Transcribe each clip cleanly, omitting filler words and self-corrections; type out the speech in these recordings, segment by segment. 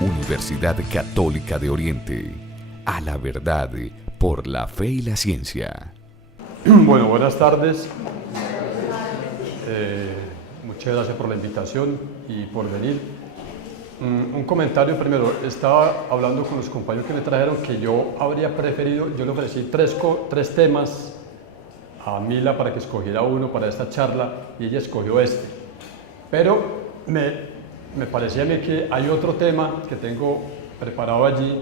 Universidad Católica de Oriente. A la verdad, por la fe y la ciencia. Bueno, buenas tardes. Muchas gracias por la invitación y por venir. Un comentario primero. Estaba hablando con los compañeros que me trajeron que yo habría preferido, yo le ofrecí tres temas a Mila para que escogiera uno para esta charla y ella escogió este. Pero me parecía a mí que hay otro tema que tengo preparado allí,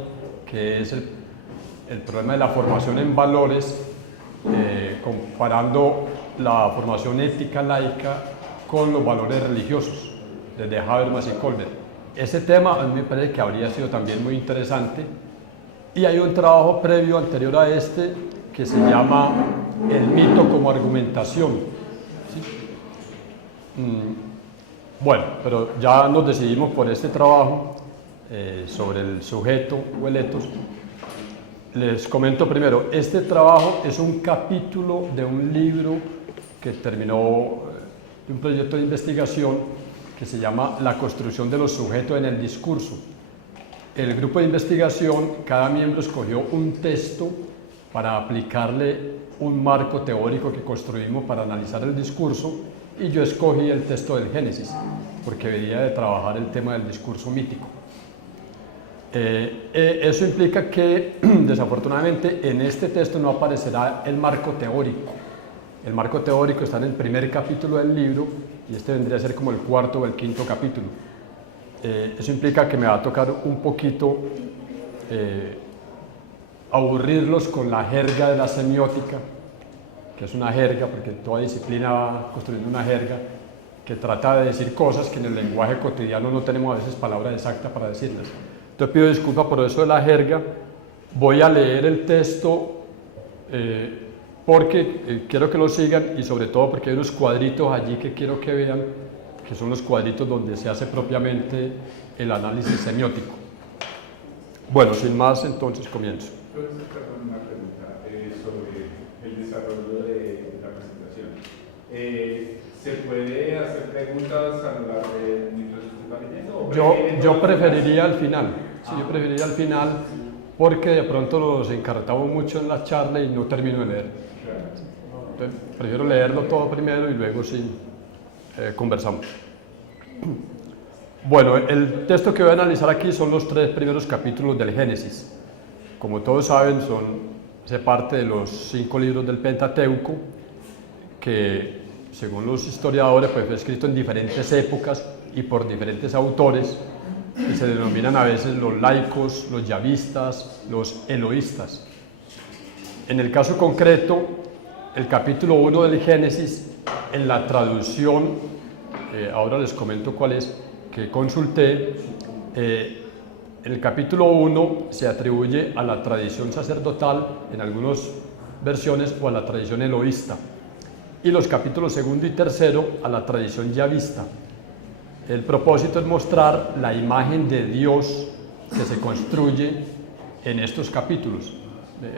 que es el problema de la formación en valores, comparando la formación ética laica con los valores religiosos, desde Habermas y Colbert. Ese tema a mí me parece que habría sido también muy interesante, y hay un trabajo previo anterior a este que se llama El mito como argumentación. ¿Sí? Bueno, pero ya nos decidimos por este trabajo sobre el sujeto o el etos. Les comento primero, este trabajo es un capítulo de un libro que terminó, de un proyecto de investigación que se llama La construcción de los sujetos en el discurso. El grupo de investigación, cada miembro escogió un texto para aplicarle un marco teórico que construimos para analizar el discurso, y yo escogí el texto del Génesis, porque venía de trabajar el tema del discurso mítico. Eso implica que, desafortunadamente, en este texto no aparecerá el marco teórico. El marco teórico está en el primer capítulo del libro, y este vendría a ser como el cuarto o el quinto capítulo. Eso implica que me va a tocar un poquito aburrirlos con la jerga de la semiótica, que es una jerga, porque toda disciplina va construyendo una jerga que trata de decir cosas que en el lenguaje cotidiano no tenemos a veces palabras exactas para decirlas. Entonces pido disculpas por eso de la jerga. Voy a leer el texto porque quiero que lo sigan, y sobre todo porque hay unos cuadritos allí que quiero que vean, que son los cuadritos donde se hace propiamente el análisis semiótico. Bueno, sin más, entonces comienzo. Perdón, una pregunta sobre el desarrollo de la presentación. ¿Se puede hacer preguntas a lo largo de mientras usted va leyendo? Yo preferiría al final. Sí, yo preferiría al final, porque de pronto nos encarretamos mucho en la charla y no termino de leer. Entonces, prefiero leerlo todo primero y luego sí conversamos. Bueno, el texto que voy a analizar aquí son los 3 primeros capítulos del Génesis. Como todos saben, hace parte de los 5 libros del Pentateuco, que según los historiadores pues fue escrito en diferentes épocas y por diferentes autores, y se denominan a veces los laicos, los yavistas, los eloístas. En el caso concreto, el capítulo 1 del Génesis, en la traducción, ahora les comento cuál es, que consulté, en el capítulo 1 se atribuye a la tradición sacerdotal, en algunas versiones, o a la tradición eloísta, y los capítulos 2 y 3 a la tradición yavista. El propósito es mostrar la imagen de Dios que se construye en estos capítulos.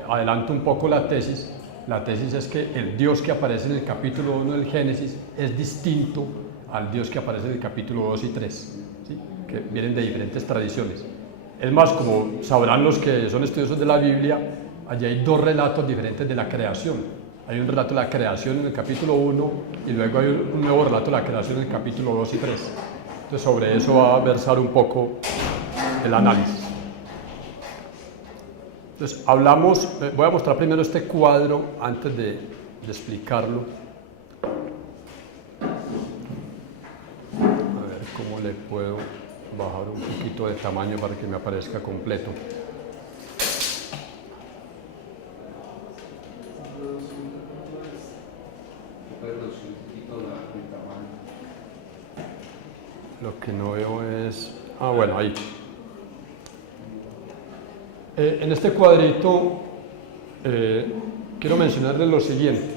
Adelanto un poco la tesis. La tesis es que el Dios que aparece en el capítulo 1 del Génesis es distinto al Dios que aparece en el capítulo 2 y 3, ¿sí? Que vienen de diferentes tradiciones. Es más, como sabrán los que son estudiosos de la Biblia, allí hay 2 relatos diferentes de la creación. Hay un relato de la creación en el capítulo 1 y luego hay un nuevo relato de la creación en el capítulo 2 y 3. Entonces sobre eso va a versar un poco el análisis. Entonces voy a mostrar primero este cuadro antes de explicarlo. A ver cómo le puedo bajar un poquito de tamaño para que me aparezca completo. Lo que no veo es... bueno, ahí. En este cuadrito quiero mencionarles lo siguiente.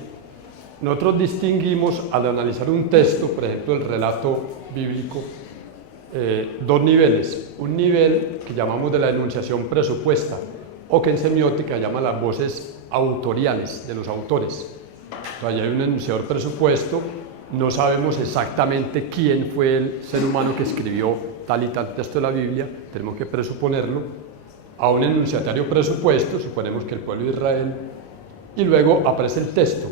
Nosotros distinguimos, al analizar un texto, por ejemplo el relato bíblico, 2 niveles. Un nivel que llamamos de la enunciación presupuesta, o que en semiótica llama las voces autoriales de los autores. Entonces, hay un enunciador presupuesto no sabemos exactamente quién fue el ser humano que escribió tal y tal texto de la Biblia, tenemos que presuponerlo, a un enunciatario presupuesto, suponemos que el pueblo de Israel, y luego aparece el texto.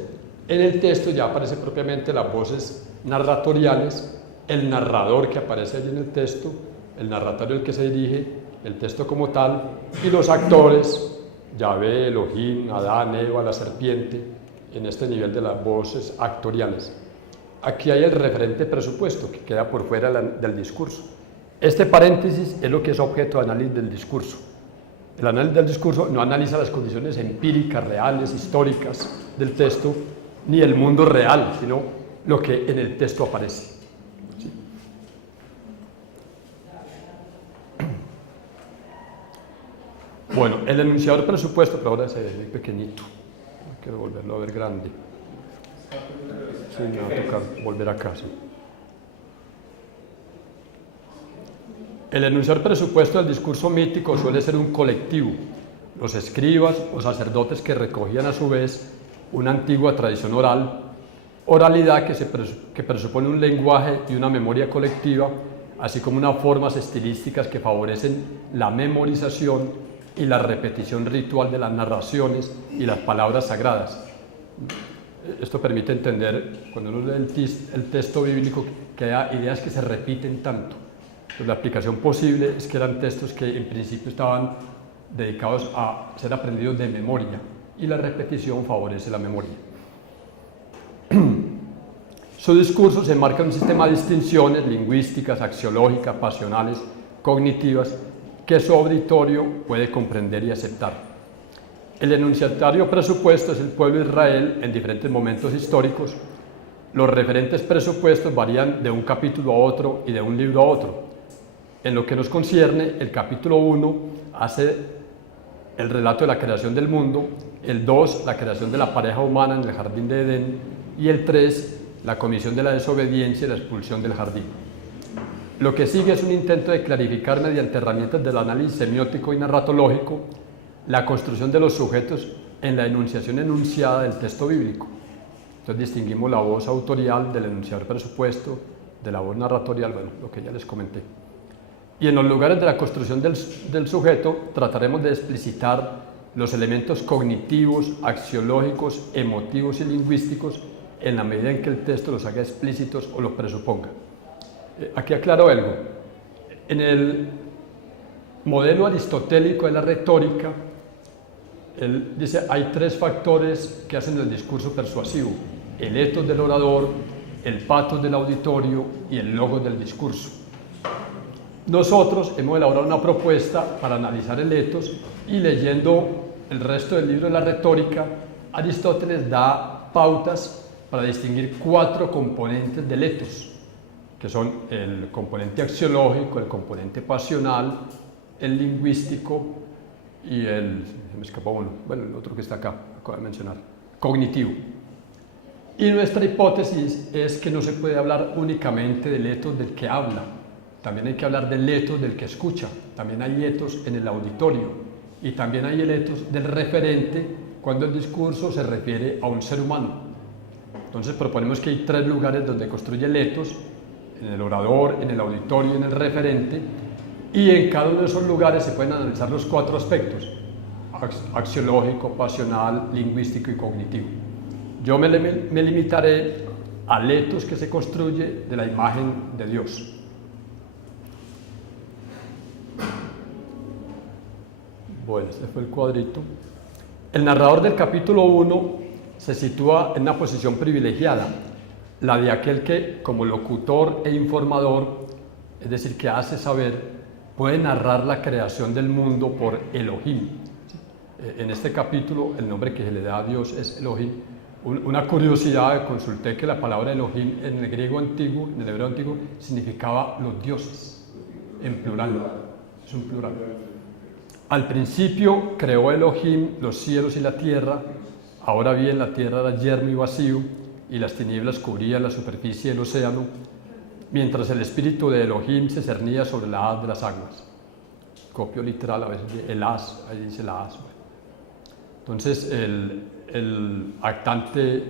En el texto ya aparecen propiamente las voces narratoriales, el narrador que aparece allí en el texto, el narratorio al que se dirige, el texto como tal, y los actores, Yahvé, Elohim, Adán, Eva, la serpiente, en este nivel de las voces actoriales. Aquí hay el referente presupuesto que queda por fuera del discurso. Este paréntesis es lo que es objeto de análisis del discurso. El análisis del discurso no analiza las condiciones empíricas, reales, históricas del texto, ni el mundo real, sino lo que en el texto aparece. ¿Sí? Bueno, el enunciador presupuesto, pero ahora se ve muy pequeñito. Quiero volverlo a ver grande. Sí, me va a tocar volver acá, sí. El enunciador presupuesto del discurso mítico suele ser un colectivo, los escribas o sacerdotes que recogían a su vez una antigua tradición oral, oralidad que presupone un lenguaje y una memoria colectiva, así como unas formas estilísticas que favorecen la memorización y la repetición ritual de las narraciones y las palabras sagradas. Esto permite entender, cuando uno lee el texto bíblico, que hay ideas que se repiten tanto. Pues la aplicación posible es que eran textos que en principio estaban dedicados a ser aprendidos de memoria, y la repetición favorece la memoria. Su discurso se enmarca en un sistema de distinciones lingüísticas, axiológicas, pasionales, cognitivas, que su auditorio puede comprender y aceptar. El enunciatario presupuesto es el pueblo de Israel en diferentes momentos históricos. Los referentes presupuestos varían de un capítulo a otro y de un libro a otro. En lo que nos concierne, el capítulo 1 hace el relato de la creación del mundo, el 2 la creación de la pareja humana en el jardín de Edén, y el 3 la comisión de la desobediencia y la expulsión del jardín. Lo que sigue es un intento de clarificar mediante herramientas del análisis semiótico y narratológico la construcción de los sujetos en la enunciación enunciada del texto bíblico. Entonces distinguimos la voz autorial del enunciador presupuesto, de la voz narratorial, bueno, lo que ya les comenté. Y en los lugares de la construcción del sujeto trataremos de explicitar los elementos cognitivos, axiológicos, emotivos y lingüísticos en la medida en que el texto los haga explícitos o los presuponga. Aquí aclaro algo. En el modelo aristotélico de la retórica, él dice hay tres factores que hacen el discurso persuasivo: el etos del orador, el patos del auditorio y el logos del discurso. Nosotros hemos elaborado una propuesta para analizar el etos, y leyendo el resto del libro de la retórica, Aristóteles da pautas para distinguir 4 componentes del etos, que son el componente axiológico, el componente pasional, el lingüístico y el otro que está acá, acabo de mencionar, cognitivo. Y nuestra hipótesis es que no se puede hablar únicamente del etos del que habla, también hay que hablar del etos del que escucha, también hay etos en el auditorio, y también hay el etos del referente cuando el discurso se refiere a un ser humano. Entonces proponemos que hay 3 lugares donde construye el etos: en el orador, en el auditorio y en el referente, y en cada uno de esos lugares se pueden analizar los 4 aspectos: axiológico, pasional, lingüístico y cognitivo. Yo me limitaré al etos que se construye de la imagen de Dios. Bueno, este fue el cuadrito. El narrador del capítulo 1 se sitúa en una posición privilegiada, la de aquel que, como locutor e informador, es decir, que hace saber, puede narrar la creación del mundo por Elohim. En este capítulo, el nombre que se le da a Dios es Elohim. Una curiosidad, consulté que la palabra Elohim en el griego antiguo, en el hebreo antiguo, significaba los dioses, en plural, es un plural. Al principio creó Elohim los cielos y la tierra. Ahora bien, la tierra era yermo y vacío, y las tinieblas cubrían la superficie del océano, mientras el espíritu de Elohim se cernía sobre la haz de las aguas. Copio literal, a veces el haz, ahí dice la haz. Entonces el actante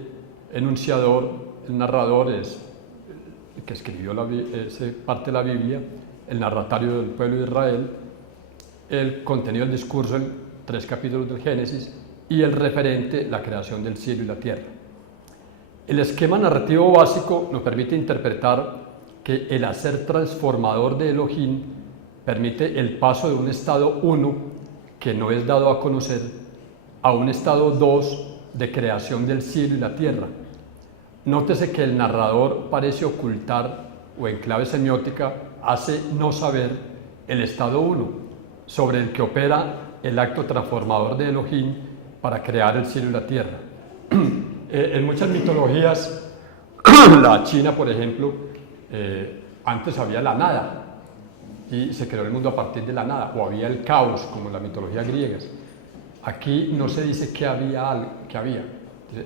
enunciador el narrador es el que escribió esa parte de la Biblia, el narratario del pueblo de Israel, el contenido del discurso en 3 capítulos del Génesis y el referente, la creación del cielo y la tierra. El esquema narrativo básico nos permite interpretar que el hacer transformador de Elohim permite el paso de un estado 1, que no es dado a conocer, a un estado 2 de creación del cielo y la tierra. Nótese que el narrador parece ocultar, o en clave semiótica, hace no saber el estado 1, sobre el que opera el acto transformador de Elohim para crear el cielo y la tierra. En muchas mitologías, la china, por ejemplo, antes había la nada y se creó el mundo a partir de la nada, o había el caos, como en la mitología griega. Aquí no se dice que había.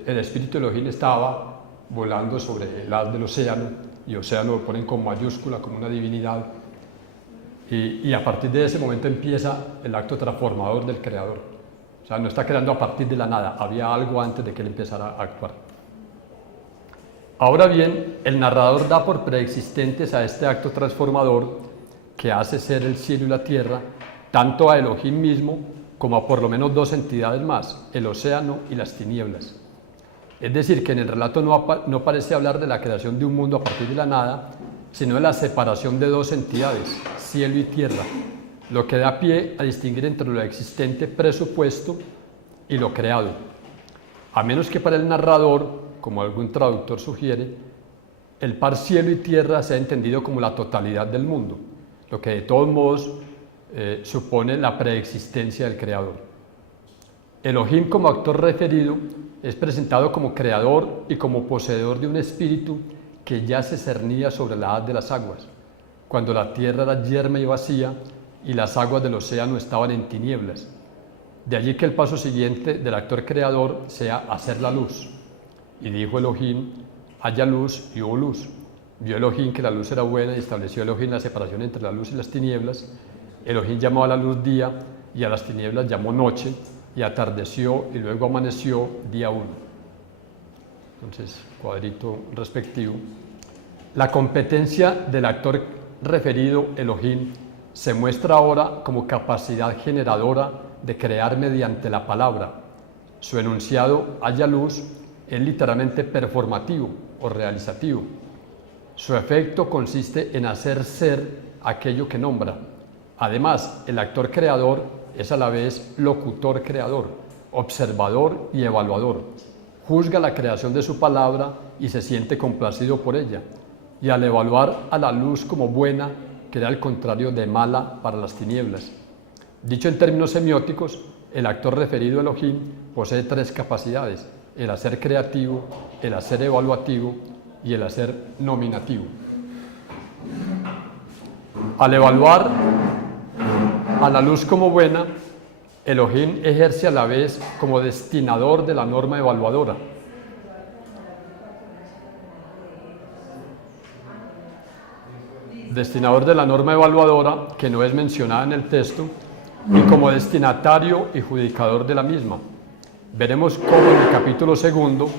El espíritu de Elohim estaba volando sobre el haz del océano, y océano lo ponen con mayúscula, como una divinidad, y a partir de ese momento empieza el acto transformador del creador. O sea, no está creando a partir de la nada, había algo antes de que él empezara a actuar. Ahora bien, el narrador da por preexistentes a este acto transformador que hace ser el cielo y la tierra, tanto a Elohim mismo como a por lo menos 2 entidades más, el océano y las tinieblas. Es decir, que en el relato no parece hablar de la creación de un mundo a partir de la nada, sino de la separación de 2 entidades, cielo y tierra, lo que da pie a distinguir entre lo existente presupuesto y lo creado. A menos que para el narrador, como algún traductor sugiere, el par cielo y tierra sea entendido como la totalidad del mundo, lo que de todos modos supone la preexistencia del creador. Elohim, como actor referido, es presentado como creador y como poseedor de un espíritu que ya se cernía sobre la haz de las aguas, cuando la tierra era yerma y vacía y las aguas del océano estaban en tinieblas. De allí que el paso siguiente del actor creador sea hacer la luz. Y dijo Elohim, haya luz, y hubo luz. Vio Elohim que la luz era buena y estableció Elohim la separación entre la luz y las tinieblas. Elohim llamó a la luz día y a las tinieblas llamó noche, y atardeció y luego amaneció día 1. Entonces, cuadrito respectivo. La competencia del actor referido, Elohim, se muestra ahora como capacidad generadora de crear mediante la palabra. Su enunciado, haya luz, es literalmente performativo o realizativo. Su efecto consiste en hacer ser aquello que nombra. Además, el actor creador es a la vez locutor creador, observador y evaluador. Juzga la creación de su palabra y se siente complacido por ella. Y al evaluar a la luz como buena, crea el contrario de mala para las tinieblas. Dicho en términos semióticos, el actor referido Elohim posee 3 capacidades: el hacer creativo, el hacer evaluativo y el hacer nominativo. Al evaluar a la luz como buena, Elohim ejerce a la vez como destinador de la norma evaluadora. Destinador de la norma evaluadora, que no es mencionada en el texto, y como destinatario y judicador de la misma. Veremos cómo en el capítulo 2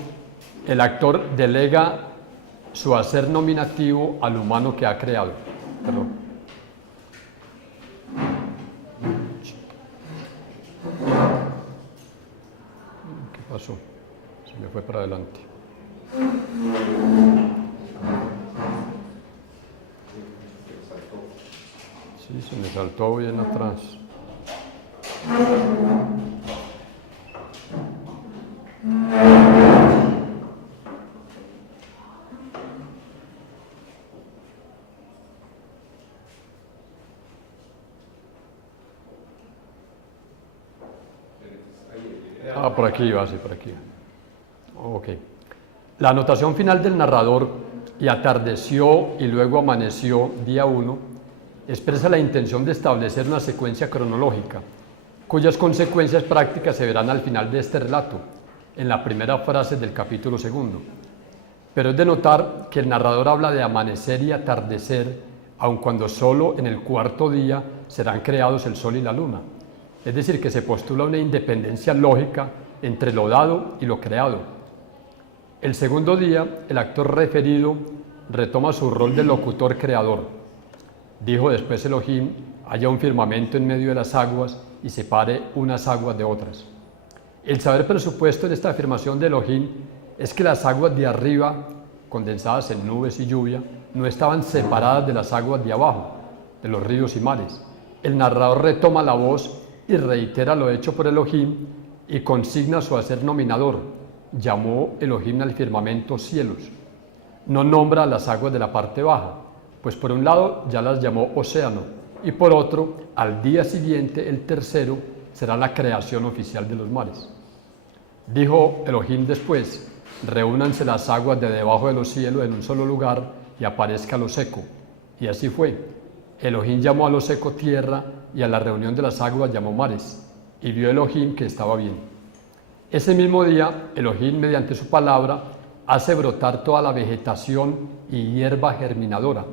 el actor delega su hacer nominativo al humano que ha creado. Perdón. ¿Qué pasó? Se me fue para adelante. Sí, se me saltó bien atrás. Por aquí va, sí, por aquí. Ok. La anotación final del narrador, y atardeció y luego amaneció día 1, expresa la intención de establecer una secuencia cronológica, cuyas consecuencias prácticas se verán al final de este relato, en la primera frase del capítulo 2. Pero es de notar que el narrador habla de amanecer y atardecer, aun cuando solo en el 4.º día serán creados el sol y la luna. Es decir, que se postula una independencia lógica entre lo dado y lo creado. El segundo día, el actor referido retoma su rol de locutor creador. Dijo después Elohim: haya un firmamento en medio de las aguas y separe unas aguas de otras. El saber presupuesto en esta afirmación de Elohim es que las aguas de arriba, condensadas en nubes y lluvia, no estaban separadas de las aguas de abajo, de los ríos y mares. El narrador retoma la voz y reitera lo hecho por Elohim y consigna su hacer nominador. Llamó Elohim al firmamento cielos. No nombra las aguas de la parte baja, pues por un lado ya las llamó océano, y por otro, al día siguiente, el tercero, será la creación oficial de los mares. Dijo Elohim después: reúnanse las aguas de debajo de los cielos en un solo lugar y aparezca lo seco. Y así fue. Elohim llamó a lo seco tierra y a la reunión de las aguas llamó mares. Y vio Elohim que estaba bien. Ese mismo día, Elohim, mediante su palabra, hace brotar toda la vegetación y hierba germinadora,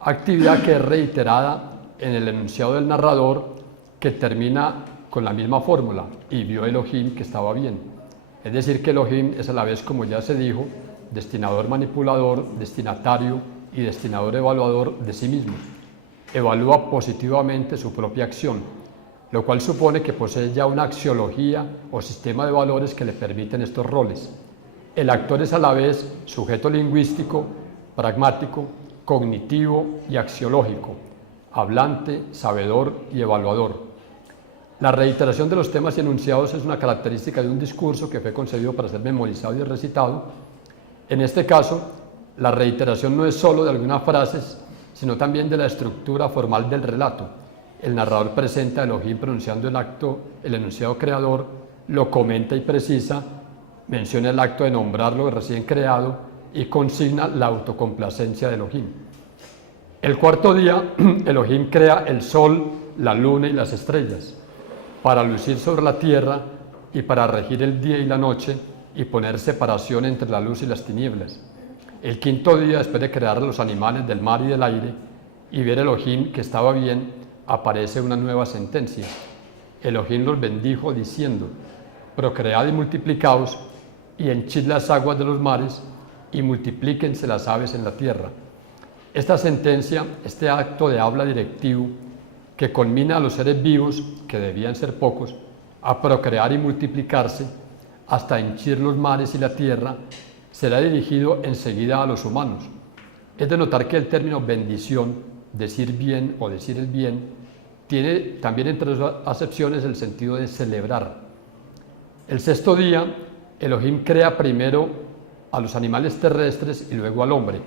actividad que es reiterada en el enunciado del narrador, que termina con la misma fórmula: y vio Elohim que estaba bien. Es decir, que Elohim es a la vez, como ya se dijo, destinador manipulador, destinatario y destinador evaluador de sí mismo. Evalúa positivamente su propia acción, lo cual supone que posee ya una axiología o sistema de valores que le permiten estos roles. El actor es a la vez sujeto lingüístico, pragmático, cognitivo y axiológico, hablante, sabedor y evaluador. La reiteración de los temas y enunciados es una característica de un discurso que fue concebido para ser memorizado y recitado. En este caso, la reiteración no es sólo de algunas frases, sino también de la estructura formal del relato. El narrador presenta a Elohim pronunciando el enunciado creador, lo comenta y precisa, menciona el acto de nombrarlo recién creado y consigna la autocomplacencia de Elohim. El cuarto día, Elohim crea el sol, la luna y las estrellas, para lucir sobre la tierra y para regir el día y la noche y poner separación entre la luz y las tinieblas. El quinto día, después de crear a los animales del mar y del aire y ver Elohim que estaba bien, aparece una nueva sentencia. Elohim los bendijo diciendo: procread y multiplicaos y henchid las aguas de los mares y multiplíquense las aves en la tierra. Esta sentencia, este acto de habla directivo que conmina a los seres vivos, que debían ser pocos, a procrear y multiplicarse hasta henchir los mares y la tierra, será dirigido enseguida a los humanos. Es de notar que el término bendición, decir bien o decir el bien, tiene también entre sus acepciones el sentido de celebrar. El sexto día, Elohim crea primero a los animales terrestres y luego al hombre,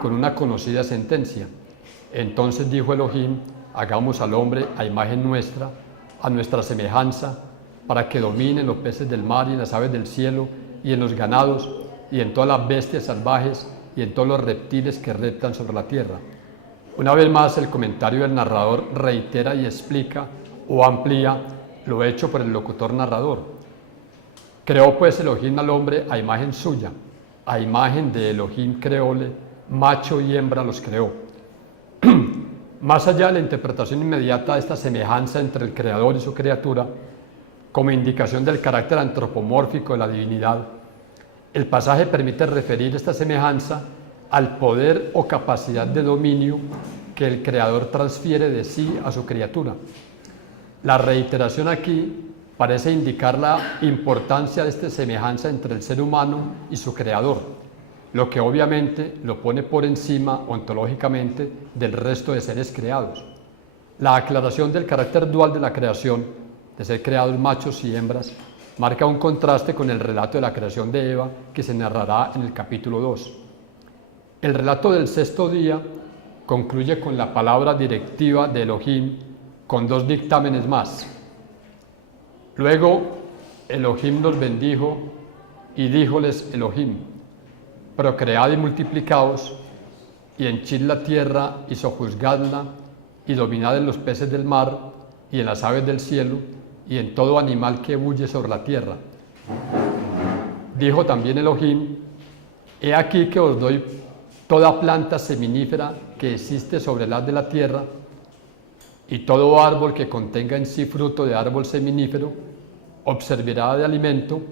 con una conocida sentencia. Entonces dijo Elohim: hagamos al hombre a imagen nuestra, a nuestra semejanza, para que dominen los peces del mar y en las aves del cielo y en los ganados y en todas las bestias salvajes y en todos los reptiles que reptan sobre la tierra. Una vez más, el comentario del narrador reitera y explica o amplía lo hecho por el locutor narrador. Creó pues Elohim al hombre a imagen suya, a imagen de Elohim creóle, macho y hembra los creó. Más allá de la interpretación inmediata de esta semejanza entre el creador y su criatura, como indicación del carácter antropomórfico de la divinidad, el pasaje permite referir esta semejanza al poder o capacidad de dominio que el creador transfiere de sí a su criatura. La reiteración aquí parece indicar la importancia de esta semejanza entre el ser humano y su creador, lo que obviamente lo pone por encima ontológicamente del resto de seres creados. La aclaración del carácter dual de la creación, de ser creados machos y hembras, marca un contraste con el relato de la creación de Eva que se narrará en el capítulo 2. El relato del sexto día concluye con la palabra directiva de Elohim, con dos dictámenes más. Luego Elohim los bendijo y díjoles Elohim: procread y multiplicaos y henchid la tierra y sojuzgadla y dominad en los peces del mar y en las aves del cielo y en todo animal que bulle sobre la tierra. Dijo también Elohim: he aquí que os doy toda planta seminífera que existe sobre el haz de la tierra, y todo árbol que contenga en sí fruto de árbol seminífero os servirá de alimento,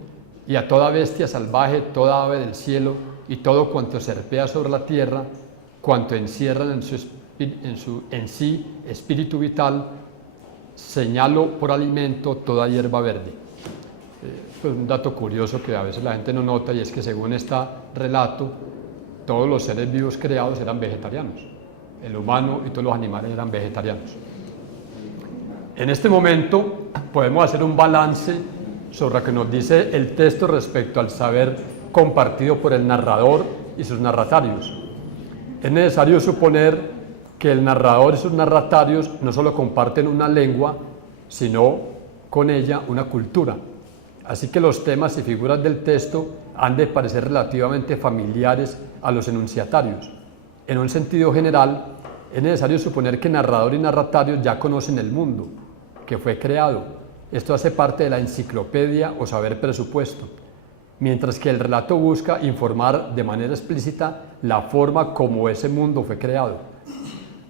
y a toda bestia salvaje, toda ave del cielo y todo cuanto serpea sobre la tierra, cuanto encierran en sí espíritu vital, señalo por alimento toda hierba verde. Pues un dato curioso que a veces la gente no nota, y es que según este relato, todos los seres vivos creados eran vegetarianos. El humano y todos los animales eran vegetarianos. En este momento podemos hacer un balance sobre lo que nos dice el texto respecto al saber compartido por el narrador y sus narratarios. Es necesario suponer que el narrador y sus narratarios no solo comparten una lengua, sino con ella una cultura. Así que los temas y figuras del texto han de parecer relativamente familiares a los enunciatarios. En un sentido general, es necesario suponer que narrador y narratarios ya conocen el mundo, que fue creado. Esto hace parte de la enciclopedia o saber presupuesto, mientras que el relato busca informar de manera explícita la forma como ese mundo fue creado.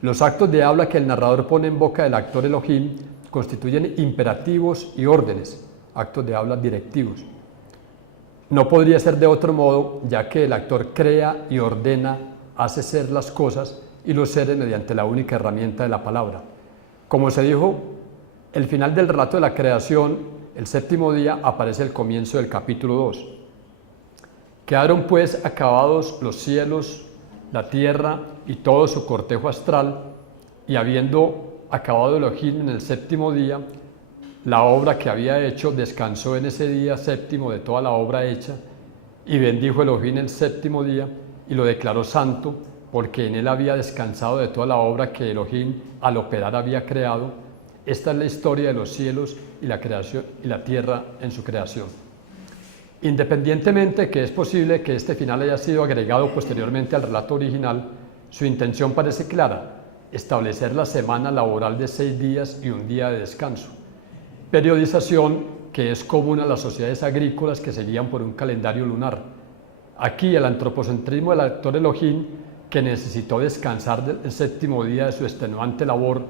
Los actos de habla que el narrador pone en boca del actor Elohim constituyen imperativos y órdenes, actos de habla directivos. No podría ser de otro modo, ya que el actor crea y ordena, hace ser las cosas y los seres mediante la única herramienta de la palabra. Como se dijo, el final del relato de la creación, el séptimo día, aparece el comienzo del capítulo 2. Quedaron pues acabados los cielos, la tierra y todo su cortejo astral, y habiendo acabado Elohim en el séptimo día, la obra que había hecho, descansó en ese día séptimo de toda la obra hecha, y bendijo Elohim el séptimo día y lo declaró santo, porque en él había descansado de toda la obra que Elohim al operar había creado. Esta es la historia de los cielos y la creación y la tierra en su creación. Independientemente de que es posible que este final haya sido agregado posteriormente al relato original, su intención parece clara: establecer la semana laboral de 6 días y un día de descanso. Periodización que es común a las sociedades agrícolas que se guían por un calendario lunar. Aquí el antropocentrismo del actor Elohim, que necesitó descansar el séptimo día de su extenuante labor,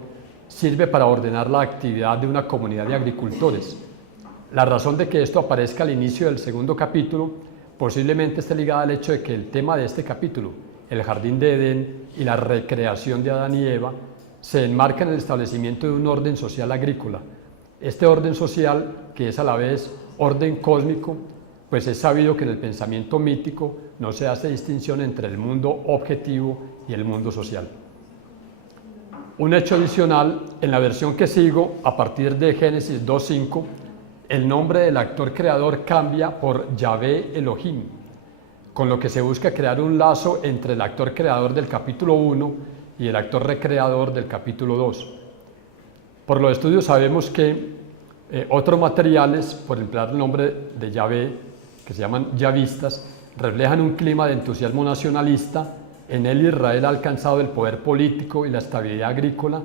sirve para ordenar la actividad de una comunidad de agricultores. La razón de que esto aparezca al inicio del segundo capítulo posiblemente esté ligada al hecho de que el tema de este capítulo, el jardín de Edén y la recreación de Adán y Eva, se enmarca en el establecimiento de un orden social agrícola. Este orden social, que es a la vez orden cósmico, pues es sabido que en el pensamiento mítico no se hace distinción entre el mundo objetivo y el mundo social. Un hecho adicional, en la versión que sigo, a partir de Génesis 2:5, el nombre del actor creador cambia por Yahvé Elohim, con lo que se busca crear un lazo entre el actor creador del capítulo 1 y el actor recreador del capítulo 2. Por los estudios sabemos que otros materiales, por emplear el nombre de Yahvé, que se llaman yavistas, reflejan un clima de entusiasmo nacionalista. En él Israel ha alcanzado el poder político y la estabilidad agrícola,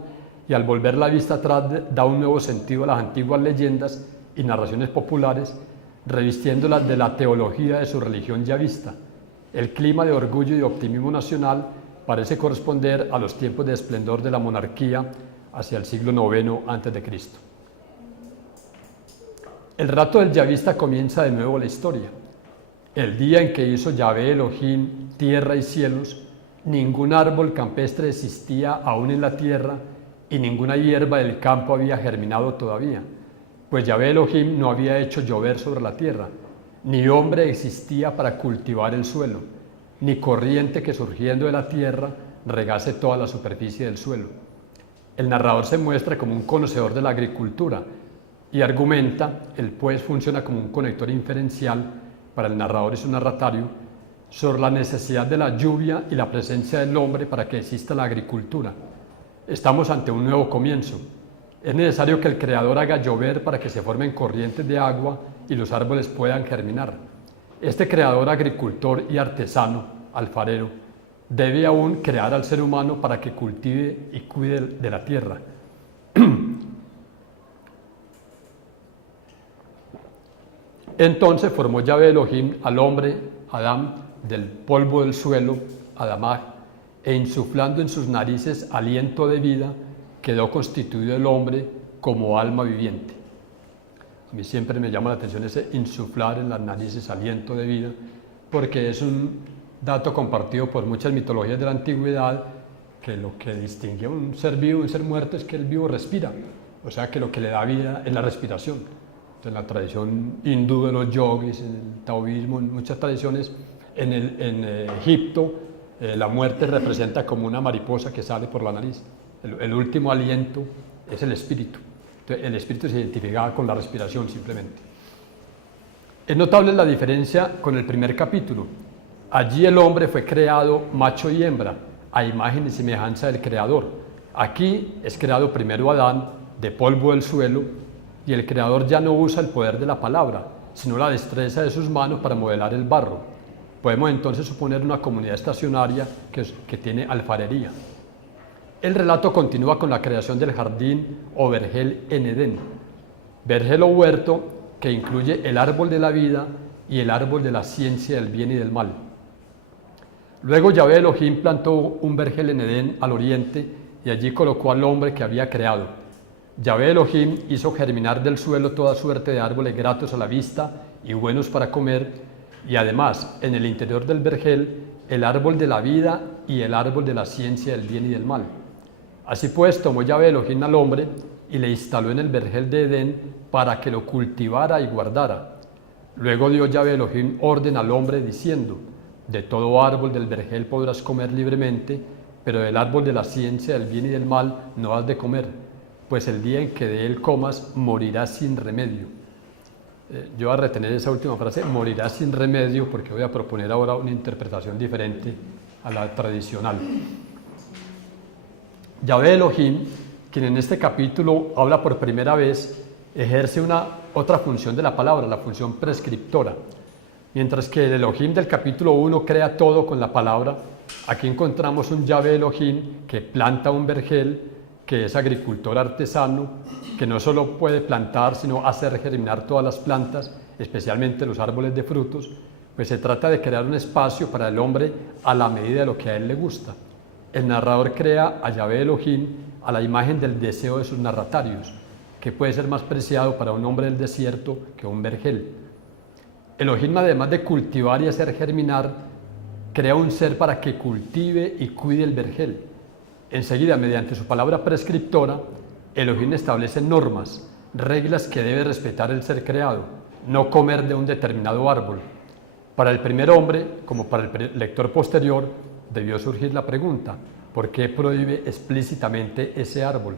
y al volver la vista atrás da un nuevo sentido a las antiguas leyendas y narraciones populares, revistiéndolas de la teología de su religión yavista. El clima de orgullo y de optimismo nacional parece corresponder a los tiempos de esplendor de la monarquía hacia el siglo IX a.C. El relato del yavista comienza de nuevo la historia. El día en que hizo Yahvé Elohim tierra y cielos, ningún árbol campestre existía aún en la tierra y ninguna hierba del campo había germinado todavía, pues Yahvé Elohim no había hecho llover sobre la tierra, ni hombre existía para cultivar el suelo, ni corriente que surgiendo de la tierra regase toda la superficie del suelo. El narrador se muestra como un conocedor de la agricultura y argumenta, el pues funciona como un conector inferencial para el narrador y su narratario, sobre la necesidad de la lluvia y la presencia del hombre para que exista la agricultura. Estamos ante un nuevo comienzo. Es necesario que el Creador haga llover para que se formen corrientes de agua y los árboles puedan germinar. Este Creador, agricultor y artesano, alfarero, debe aún crear al ser humano para que cultive y cuide de la tierra. Entonces formó Yahvé Elohim al hombre, Adán, del polvo del suelo, Adamá, e insuflando en sus narices aliento de vida, quedó constituido el hombre como alma viviente. A mí siempre me llama la atención ese insuflar en las narices aliento de vida, porque es un dato compartido por muchas mitologías de la antigüedad, que lo que distingue a un ser vivo y un ser muerto es que el vivo respira, o sea que lo que le da vida es la respiración. Entonces, en la tradición hindú de los yogis, en el taoísmo, en muchas tradiciones, en Egipto, la muerte representa como una mariposa que sale por la nariz. El último aliento es el espíritu. Entonces, el espíritu se identificaba con la respiración simplemente. Es notable la diferencia con el primer capítulo. Allí el hombre fue creado macho y hembra, a imagen y semejanza del Creador. Aquí es creado primero Adán, de polvo del suelo, y el Creador ya no usa el poder de la palabra, sino la destreza de sus manos para modelar el barro. Podemos entonces suponer una comunidad estacionaria que tiene alfarería. El relato continúa con la creación del jardín o vergel en Edén. Vergel o huerto que incluye el árbol de la vida y el árbol de la ciencia del bien y del mal. Luego Yahvé Elohim plantó un vergel en Edén al oriente y allí colocó al hombre que había creado. Yahvé Elohim hizo germinar del suelo toda suerte de árboles gratos a la vista y buenos para comer, y además en el interior del vergel el árbol de la vida y el árbol de la ciencia del bien y del mal. Así pues tomó Yahvé Elohim al hombre y le instaló en el vergel de Edén para que lo cultivara y guardara. Luego dio Yahvé Elohim orden al hombre diciendo: de todo árbol del vergel podrás comer libremente, pero del árbol de la ciencia del bien y del mal no has de comer, pues el día en que de él comas morirás sin remedio. Yo voy a retener esa última frase, morirás sin remedio, porque voy a proponer ahora una interpretación diferente a la tradicional. Yahvé Elohim, quien en este capítulo habla por primera vez, ejerce otra función de la palabra, la función prescriptora. Mientras que el Elohim del capítulo 1 crea todo con la palabra, aquí encontramos un Yahvé Elohim que planta un vergel, que es agricultor artesano, que no solo puede plantar, sino hacer germinar todas las plantas, especialmente los árboles de frutos, pues se trata de crear un espacio para el hombre a la medida de lo que a él le gusta. El narrador crea a Yahvé Elohim a la imagen del deseo de sus narratarios, que puede ser más preciado para un hombre del desierto que un vergel. Elohim, además de cultivar y hacer germinar, crea un ser para que cultive y cuide el vergel. Enseguida, mediante su palabra prescriptora, Elohim establece normas, reglas que debe respetar el ser creado, no comer de un determinado árbol. Para el primer hombre, como para el lector posterior, debió surgir la pregunta: ¿por qué prohíbe explícitamente ese árbol?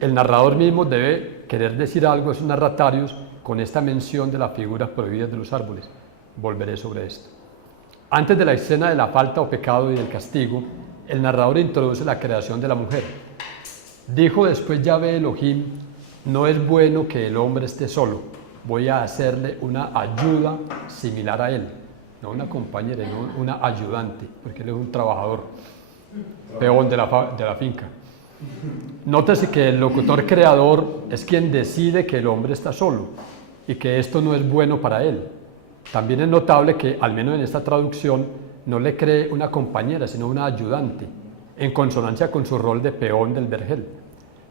El narrador mismo debe querer decir algo de sus narratarios con esta mención de las figuras prohibidas de los árboles. Volveré sobre esto. Antes de la escena de la falta o pecado y del castigo, el narrador introduce la creación de la mujer. Dijo después Yahvé Elohim: no es bueno que el hombre esté solo, voy a hacerle una ayuda similar a él. No una compañera, no una ayudante, porque él es un trabajador, peón de la finca. Nótese que el locutor creador es quien decide que el hombre está solo y que esto no es bueno para él. También es notable que, al menos en esta traducción, no le cree una compañera, sino una ayudante, en consonancia con su rol de peón del vergel.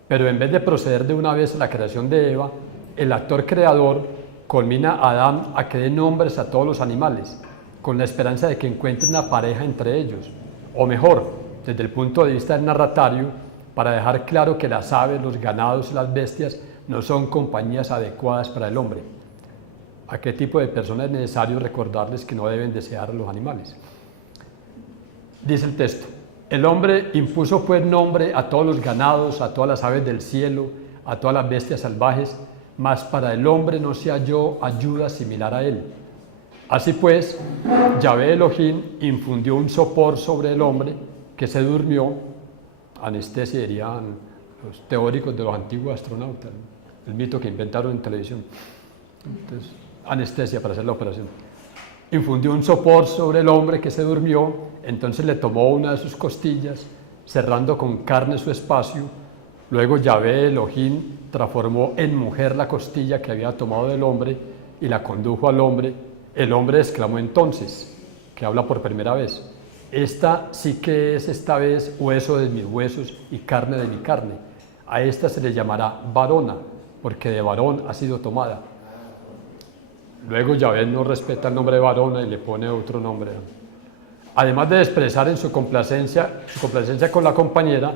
Pero en vez de proceder de una vez a la creación de Eva, el actor creador conmina a Adán a que dé nombres a todos los animales, con la esperanza de que encuentre una pareja entre ellos, o mejor, desde el punto de vista del narratario, para dejar claro que las aves, los ganados y las bestias no son compañías adecuadas para el hombre. ¿A qué tipo de personas es necesario recordarles que no deben desear a los animales? Dice el texto: el hombre impuso pues nombre a todos los ganados, a todas las aves del cielo, a todas las bestias salvajes, mas para el hombre no se halló ayuda similar a él. Así pues, Yahvé Elohim infundió un sopor sobre el hombre, que se durmió. Anestesia dirían los teóricos de los antiguos astronautas, el mito que inventaron en televisión. Entonces, anestesia para hacer la operación. Infundió un sopor sobre el hombre que se durmió, entonces le tomó una de sus costillas, cerrando con carne su espacio. Luego Yahvé Elohim transformó en mujer la costilla que había tomado del hombre y la condujo al hombre. El hombre exclamó entonces, que habla por primera vez: esta sí que es esta vez hueso de mis huesos y carne de mi carne. A esta se le llamará varona, porque de varón ha sido tomada. Luego Yahvé no respeta el nombre de varona y le pone otro nombre. Además de expresar en su complacencia con la compañera,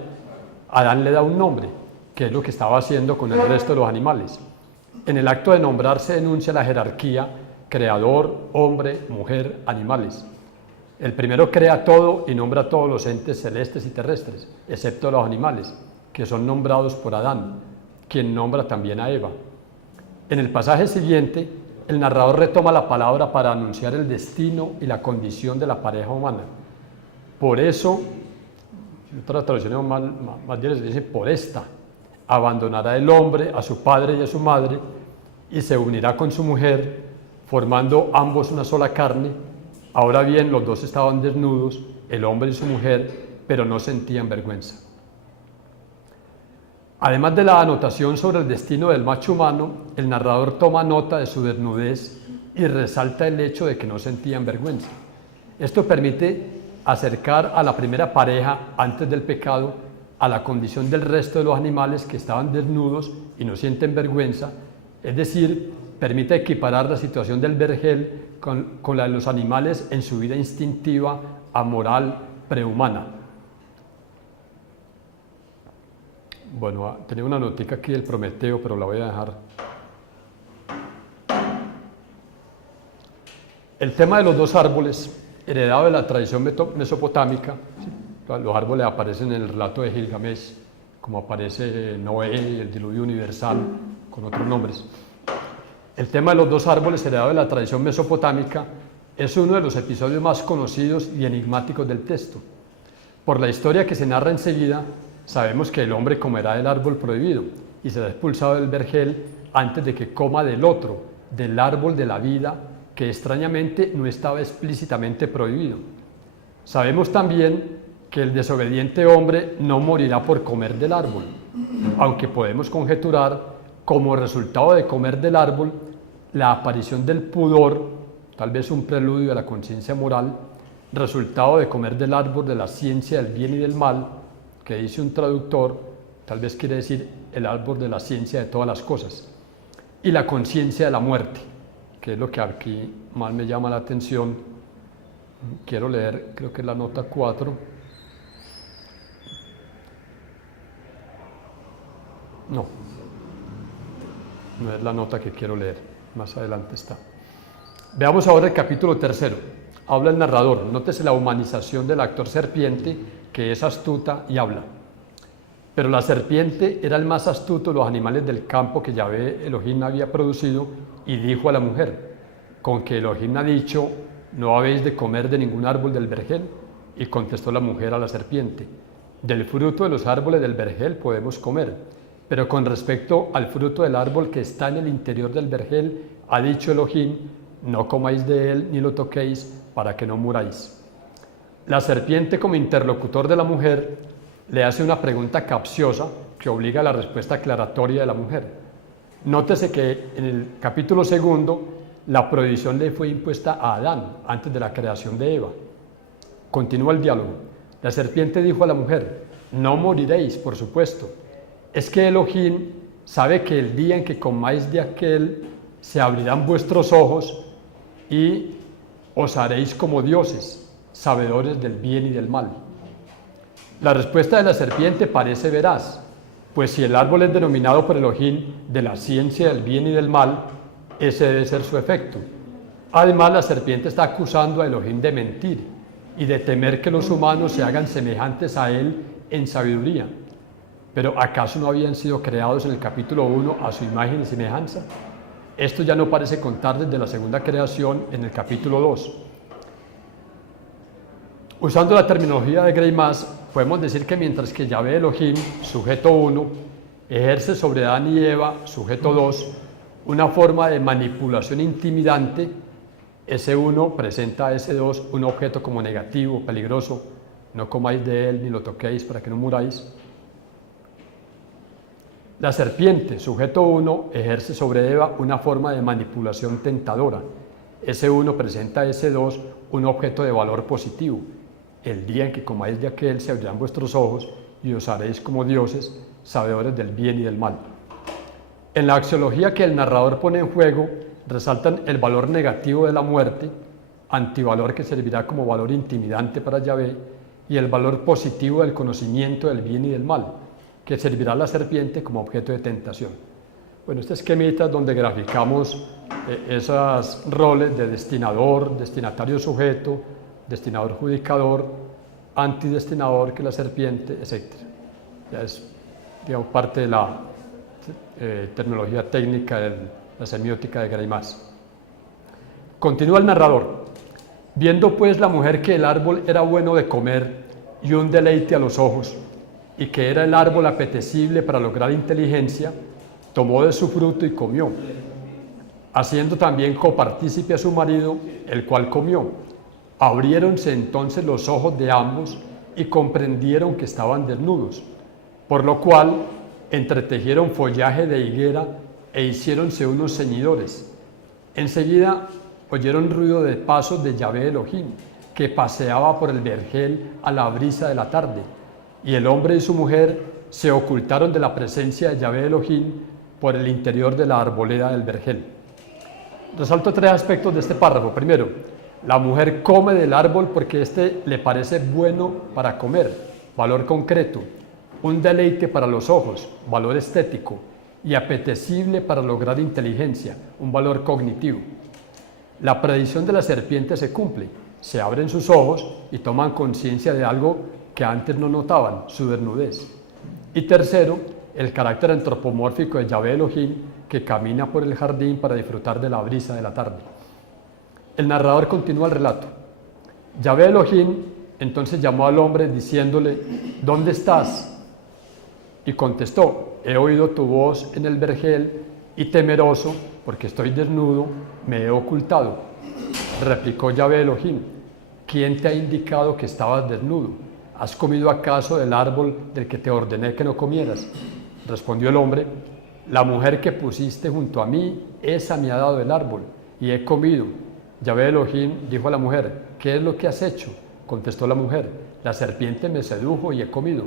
Adán le da un nombre, que es lo que estaba haciendo con el resto de los animales. En el acto de nombrar se denuncia la jerarquía: creador, hombre, mujer, animales. El primero crea todo y nombra a todos los entes celestes y terrestres, excepto los animales, que son nombrados por Adán, quien nombra también a Eva. En el pasaje siguiente, el narrador retoma la palabra para anunciar el destino y la condición de la pareja humana. Por eso, en otras traducciones más bien se dice por esta, abandonará el hombre a su padre y a su madre y se unirá con su mujer, formando ambos una sola carne. Ahora bien, los dos estaban desnudos, el hombre y su mujer, pero no sentían vergüenza. Además de la anotación sobre el destino del macho humano, el narrador toma nota de su desnudez y resalta el hecho de que no sentían vergüenza. Esto permite acercar a la primera pareja antes del pecado a la condición del resto de los animales que estaban desnudos y no sienten vergüenza, es decir, permite equiparar la situación del vergel con la de los animales en su vida instintiva, amoral, prehumana. Bueno, tenía una notica aquí del Prometeo, pero la voy a dejar. El tema de los dos árboles, heredado de la tradición mesopotámica, ¿sí? Los árboles aparecen en el relato de Gilgamesh, como aparece Noé, el diluvio universal, con otros nombres. El tema de los dos árboles, heredado de la tradición mesopotámica, es uno de los episodios más conocidos y enigmáticos del texto. Por la historia que se narra enseguida, sabemos que el hombre comerá del árbol prohibido y será expulsado del vergel antes de que coma del otro, del árbol de la vida, que extrañamente no estaba explícitamente prohibido. Sabemos también que el desobediente hombre no morirá por comer del árbol, aunque podemos conjeturar como resultado de comer del árbol la aparición del pudor, tal vez un preludio de la conciencia moral, resultado de comer del árbol de la ciencia del bien y del mal, que dice un traductor, tal vez quiere decir el árbol de la ciencia de todas las cosas, y la conciencia de la muerte, que es lo que aquí más me llama la atención. Quiero leer, creo que es la nota 4. No es la nota que quiero leer, más adelante está. Veamos ahora el capítulo 3. Habla el narrador, nótese la humanización del actor serpiente, que es astuta y habla. Pero la serpiente era el más astuto de los animales del campo que Yahvé Elohim había producido, y dijo a la mujer: ¿con que Elohim ha dicho, no habéis de comer de ningún árbol del vergel? Y contestó la mujer a la serpiente: del fruto de los árboles del vergel podemos comer, pero con respecto al fruto del árbol que está en el interior del vergel, ha dicho Elohim, no comáis de él ni lo toquéis, para que no muráis. La serpiente, como interlocutor de la mujer, le hace una pregunta capciosa que obliga a la respuesta aclaratoria de la mujer. Nótese que en el capítulo 2 la prohibición le fue impuesta a Adán antes de la creación de Eva. Continúa el diálogo. La serpiente dijo a la mujer: no moriréis, por supuesto. Es que Elohim sabe que el día en que comáis de aquel se abrirán vuestros ojos y os haréis como dioses, sabedores del bien y del mal. La respuesta de la serpiente parece veraz, pues si el árbol es denominado por Elohim de la ciencia del bien y del mal, ese debe ser su efecto. Además, la serpiente está acusando a Elohim de mentir y de temer que los humanos se hagan semejantes a él en sabiduría. Pero ¿acaso no habían sido creados en el capítulo 1 a su imagen y semejanza? Esto ya no parece contar desde la segunda creación en el capítulo 2. Usando la terminología de Greimas, podemos decir que mientras que Yahvé Elohim, sujeto 1, ejerce sobre Adán y Eva, sujeto 2, una forma de manipulación intimidante, ese 1 presenta a ese 2 un objeto como negativo, peligroso, no comáis de él ni lo toquéis para que no muráis. La serpiente, sujeto 1, ejerce sobre Eva una forma de manipulación tentadora. Ese 1 presenta a ese 2 un objeto de valor positivo. El día en que comáis de aquel se abrirán vuestros ojos y os haréis como dioses, sabedores del bien y del mal. En la axiología que el narrador pone en juego, resaltan el valor negativo de la muerte, antivalor que servirá como valor intimidante para Yahvé, y el valor positivo del conocimiento del bien y del mal, que servirá a la serpiente como objeto de tentación. Bueno, este esquemita es donde graficamos esos roles de destinador, destinatario sujeto, destinador judicador, antidestinador, que es la serpiente, etc. Ya es, digamos, parte de la terminología técnica de la semiótica de Greimas. Continúa el narrador. Viendo pues la mujer que el árbol era bueno de comer y un deleite a los ojos, y que era el árbol apetecible para lograr inteligencia, tomó de su fruto y comió, haciendo también copartícipe a su marido, el cual comió. Abriéronse entonces los ojos de ambos y comprendieron que estaban desnudos, por lo cual entretejieron follaje de higuera e hiciéronse unos ceñidores. Enseguida oyeron ruido de pasos de Yahvé Elohim, que paseaba por el vergel a la brisa de la tarde, y el hombre y su mujer se ocultaron de la presencia de Yahvé Elohim por el interior de la arboleda del vergel. Resalto tres aspectos de este párrafo. Primero, la mujer come del árbol porque éste le parece bueno para comer, valor concreto, un deleite para los ojos, valor estético, y apetecible para lograr inteligencia, un valor cognitivo. La predicción de la serpiente se cumple, se abren sus ojos y toman conciencia de algo que antes no notaban, su desnudez. Y tercero, el carácter antropomórfico de Yahvé Elohim, que camina por el jardín para disfrutar de la brisa de la tarde. El narrador continúa el relato. Yahvé Elohim entonces llamó al hombre diciéndole: ¿dónde estás? Y contestó: he oído tu voz en el vergel y temeroso, porque estoy desnudo, me he ocultado. Replicó Yahvé Elohim: ¿quién te ha indicado que estabas desnudo? ¿Has comido acaso del árbol del que te ordené que no comieras? Respondió el hombre: la mujer que pusiste junto a mí, esa me ha dado el árbol, y he comido. Yahvé Elohim dijo a la mujer: ¿qué es lo que has hecho? Contestó la mujer: la serpiente me sedujo y he comido.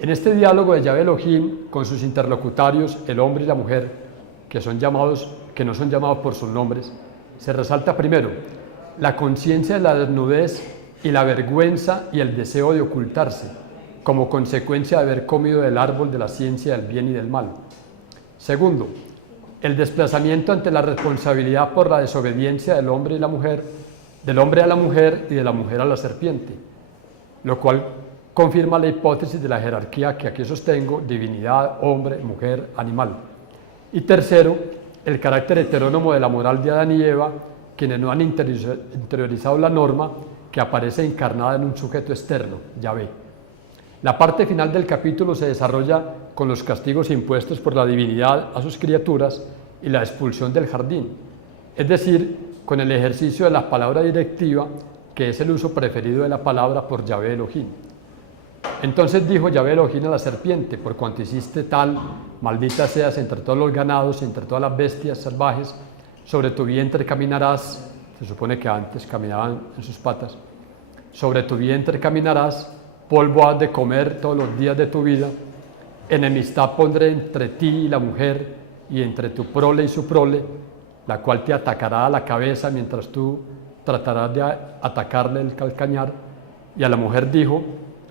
En este diálogo de Yahvé Elohim con sus interlocutarios, el hombre y la mujer, que no son llamados por sus nombres, se resalta primero la conciencia de la desnudez y la vergüenza y el deseo de ocultarse, como consecuencia de haber comido del árbol de la ciencia del bien y del mal. Segundo, el desplazamiento ante la responsabilidad por la desobediencia del hombre y la mujer, del hombre a la mujer y de la mujer a la serpiente, lo cual confirma la hipótesis de la jerarquía que aquí sostengo: divinidad, hombre, mujer, animal. Y tercero, el carácter heterónomo de la moral de Adán y Eva, quienes no han interiorizado la norma que aparece encarnada en un sujeto externo, Yahvé. La parte final del capítulo se desarrolla con los castigos impuestos por la divinidad a sus criaturas y la expulsión del jardín, es decir, con el ejercicio de la palabra directiva, que es el uso preferido de la palabra por Yahvé Elohim. Entonces dijo Yahvé Elohim a la serpiente: por cuanto hiciste tal, maldita seas entre todos los ganados, entre todas las bestias salvajes, sobre tu vientre caminarás. Se supone que antes caminaban en sus patas. Sobre tu vientre caminarás, polvo has de comer todos los días de tu vida. Enemistad pondré entre ti y la mujer, y entre tu prole y su prole, la cual te atacará a la cabeza, mientras tú tratarás de atacarle el calcañar. Y a la mujer dijo: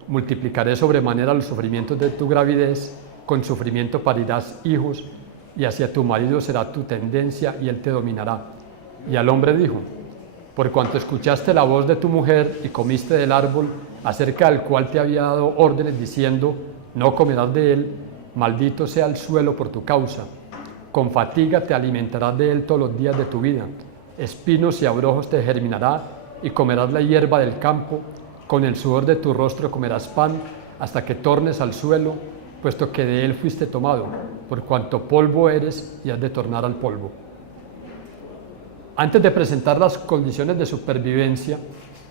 multiplicaré sobremanera los sufrimientos de tu gravidez, con sufrimiento parirás hijos, y hacia tu marido será tu tendencia, y él te dominará. Y al hombre dijo: por cuanto escuchaste la voz de tu mujer y comiste del árbol acerca del cual te había dado órdenes diciendo: no comerás de él, maldito sea el suelo por tu causa. Con fatiga te alimentarás de él todos los días de tu vida. Espinos y abrojos te germinará, y comerás la hierba del campo. Con el sudor de tu rostro comerás pan, hasta que tornes al suelo, puesto que de él fuiste tomado, por cuanto polvo eres y has de tornar al polvo. Antes de presentar las condiciones de supervivencia,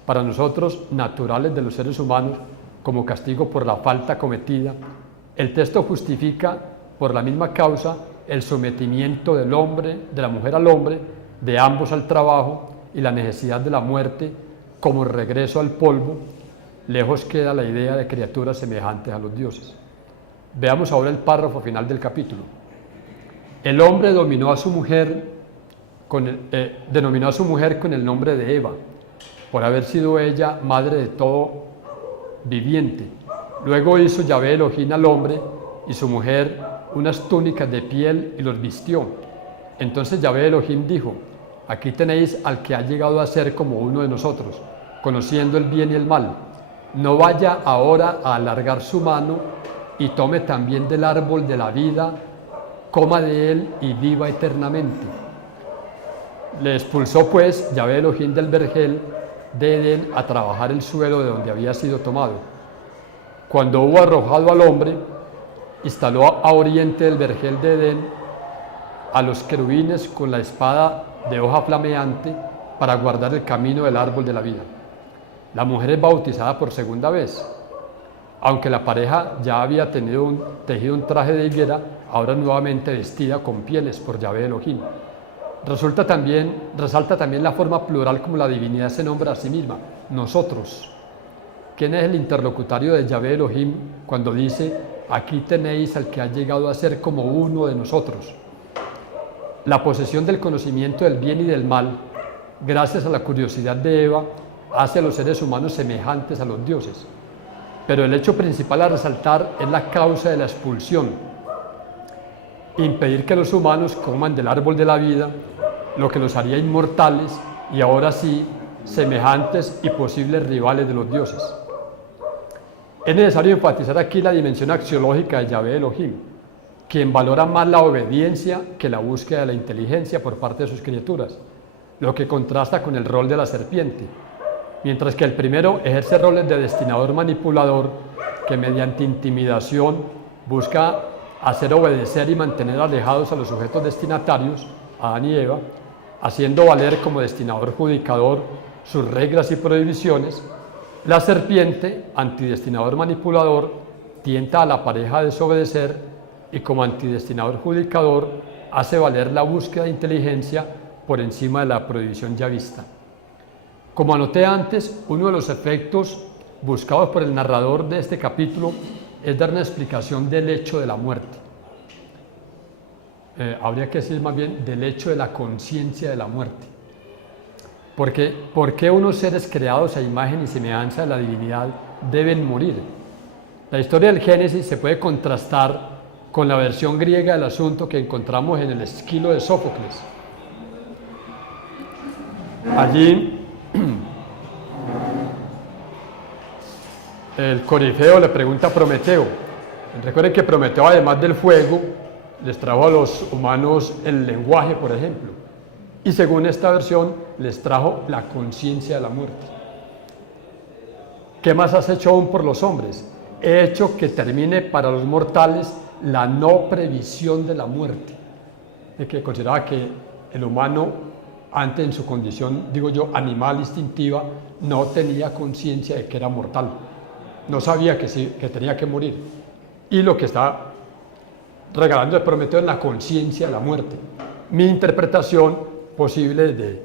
para nosotros naturales de los seres humanos, como castigo por la falta cometida, el texto justifica, por la misma causa, el sometimiento del hombre, de la mujer al hombre, de ambos al trabajo, y la necesidad de la muerte como regreso al polvo. Lejos queda la idea de criaturas semejantes a los dioses. Veamos ahora el párrafo final del capítulo. El hombre dominó a su mujer denominó a su mujer con el nombre de Eva, por haber sido ella madre de todo viviente. Luego hizo Yahvé Elohim al hombre y su mujer unas túnicas de piel y los vistió. Entonces Yahvé Elohim dijo: aquí tenéis al que ha llegado a ser como uno de nosotros, conociendo el bien y el mal. No vaya ahora a alargar su mano y tome también del árbol de la vida, coma de él y viva eternamente. Le expulsó pues Yahvé Elohim del vergel de Edén a trabajar el suelo de donde había sido tomado. Cuando hubo arrojado al hombre, instaló a oriente del vergel de Edén a los querubines con la espada de hoja flameante para guardar el camino del árbol de la vida. La mujer es bautizada por segunda vez. Aunque la pareja ya había tejido un traje de higuera, ahora nuevamente vestida con pieles por Yahvé Elohim. Resalta también la forma plural como la divinidad se nombra a sí misma: nosotros. ¿Quién es el interlocutorio de Yahvé Elohim cuando dice: aquí tenéis al que ha llegado a ser como uno de nosotros? La posesión del conocimiento del bien y del mal, gracias a la curiosidad de Eva, hace a los seres humanos semejantes a los dioses. Pero el hecho principal a resaltar es la causa de la expulsión: impedir que los humanos coman del árbol de la vida, lo que los haría inmortales y ahora sí semejantes y posibles rivales de los dioses. Es necesario enfatizar aquí la dimensión axiológica de Yahvé Elohim, quien valora más la obediencia que la búsqueda de la inteligencia por parte de sus criaturas, lo que contrasta con el rol de la serpiente. Mientras que el primero ejerce roles de destinador manipulador, que mediante intimidación busca hacer obedecer y mantener alejados a los sujetos destinatarios, Adán y Eva, haciendo valer como destinador judicador sus reglas y prohibiciones. La serpiente, antidestinador manipulador, tienta a la pareja a desobedecer y como antidestinador judicador hace valer la búsqueda de inteligencia por encima de la prohibición ya vista. Como anoté antes, uno de los efectos buscados por el narrador de este capítulo es dar una explicación del hecho de la muerte. Habría que decir más bien del hecho de la conciencia de la muerte. Porque, ¿por qué unos seres creados a imagen y semejanza de la divinidad deben morir? La historia del Génesis se puede contrastar con la versión griega del asunto que encontramos en el Esquilo de Sófocles. Allí el corifeo le pregunta a Prometeo. Recuerden que Prometeo, además del fuego, les trajo a los humanos el lenguaje, por ejemplo, y según esta versión les trajo la conciencia de la muerte. ¿Qué más has hecho aún por los hombres? He hecho que termine para los mortales la no previsión de la muerte. Es que consideraba que el humano, antes en su condición, digo yo, animal instintiva, no tenía conciencia de que era mortal. No sabía que tenía que morir. Y lo que está regalando de Prometeo es la conciencia de la muerte. Mi interpretación posible de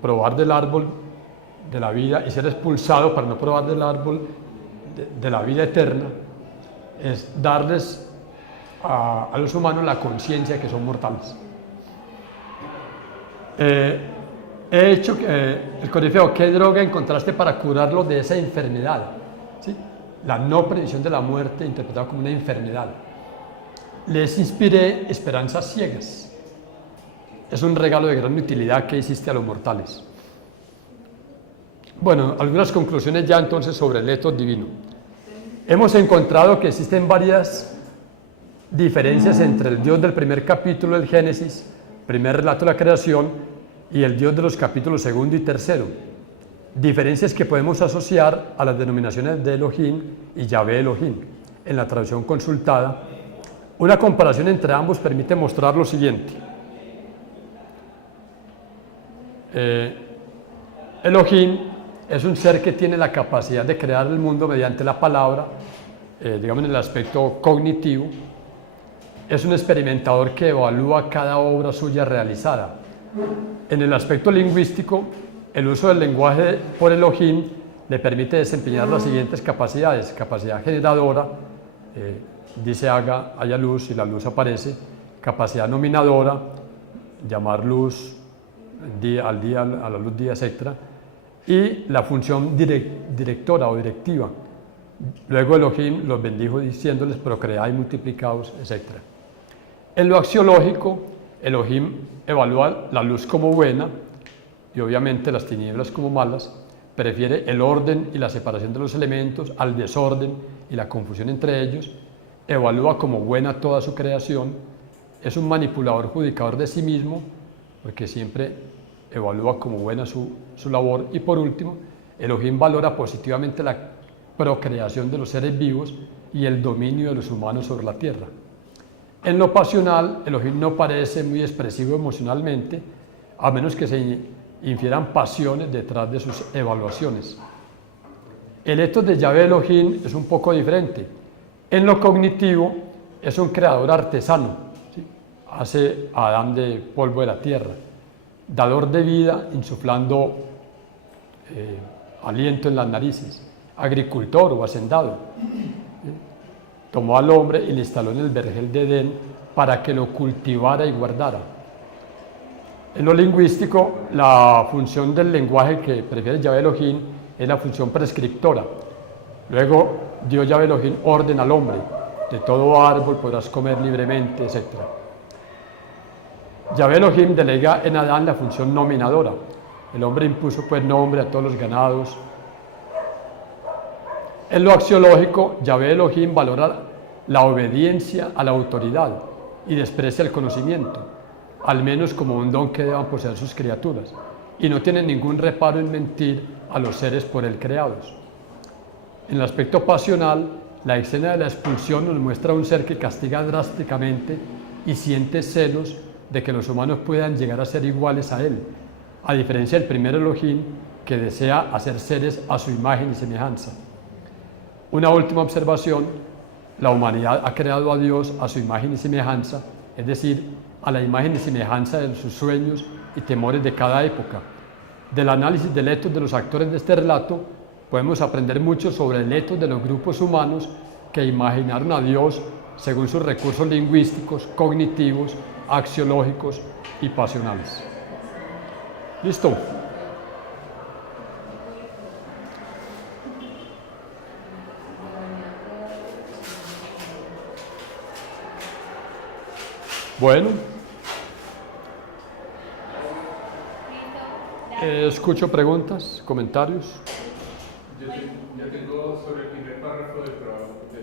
probar del árbol de la vida y ser expulsado para no probar del árbol de la vida eterna es darles a los humanos la conciencia de que son mortales. He hecho el corifeo, ¿qué droga encontraste para curarlo de esa enfermedad? ¿Sí? La no previsión de la muerte interpretada como una enfermedad. Les inspiré esperanzas ciegas. Es un regalo de gran utilidad que hiciste a los mortales. Bueno, algunas conclusiones ya entonces sobre el etos divino. Hemos encontrado que existen varias diferencias entre el Dios del primer capítulo del Génesis, primer relato de la creación, y el Dios de los capítulos segundo y tercero. Diferencias que podemos asociar a las denominaciones de Elohim y Yahvé Elohim. En la traducción consultada, una comparación entre ambos permite mostrar lo siguiente. Elohim es un ser que tiene la capacidad de crear el mundo mediante la palabra, digamos en el aspecto cognitivo. Es un experimentador que evalúa cada obra suya realizada. En el aspecto lingüístico, el uso del lenguaje por Elohim le permite desempeñar las siguientes capacidades: capacidad generadora, dice haya luz y la luz aparece; capacidad nominadora, llamar luz al día, a la luz día, etc. Y la función directora o directiva. Luego Elohim los bendijo diciéndoles procread y multiplicaos, etc. En lo axiológico, Elohim evalúa la luz como buena y obviamente las tinieblas como malas, prefiere el orden y la separación de los elementos al desorden y la confusión entre ellos, evalúa como buena toda su creación, es un manipulador judicador de sí mismo, porque siempre evalúa como buena su labor, y por último, Elohim valora positivamente la procreación de los seres vivos y el dominio de los humanos sobre la tierra. En lo pasional, Elohim no parece muy expresivo emocionalmente, a menos que se infieran pasiones detrás de sus evaluaciones. El etos de Yahvé Elohim es un poco diferente. En lo cognitivo, es un creador artesano, ¿sí? Hace a Adán de polvo de la tierra, dador de vida, insuflando aliento en las narices, agricultor o hacendado. Tomó al hombre y le instaló en el vergel de Edén para que lo cultivara y guardara. En lo lingüístico, la función del lenguaje que prefiere Yahvé Elohim es la función prescriptora. Luego dio Yahvé Elohim orden al hombre: de todo árbol podrás comer libremente, etc. Yahvé Elohim delega en Adán la función nominadora. El hombre impuso pues nombre a todos los ganados. En lo axiológico, Yahvé Elohim valora la obediencia a la autoridad y desprecia el conocimiento, al menos como un don que deban poseer sus criaturas, y no tiene ningún reparo en mentir a los seres por él creados. En el aspecto pasional, la escena de la expulsión nos muestra a un ser que castiga drásticamente y siente celos de que los humanos puedan llegar a ser iguales a él, a diferencia del primer Elohim, que desea hacer seres a su imagen y semejanza. Una última observación: la humanidad ha creado a Dios a su imagen y semejanza, es decir, a la imagen y semejanza de sus sueños y temores de cada época. Del análisis del etos de los actores de este relato, podemos aprender mucho sobre el etos de los grupos humanos que imaginaron a Dios según sus recursos lingüísticos, cognitivos, axiológicos y pasionales. ¿Listo? Bueno, escucho preguntas, comentarios. Yo tengo sobre el primer párrafo del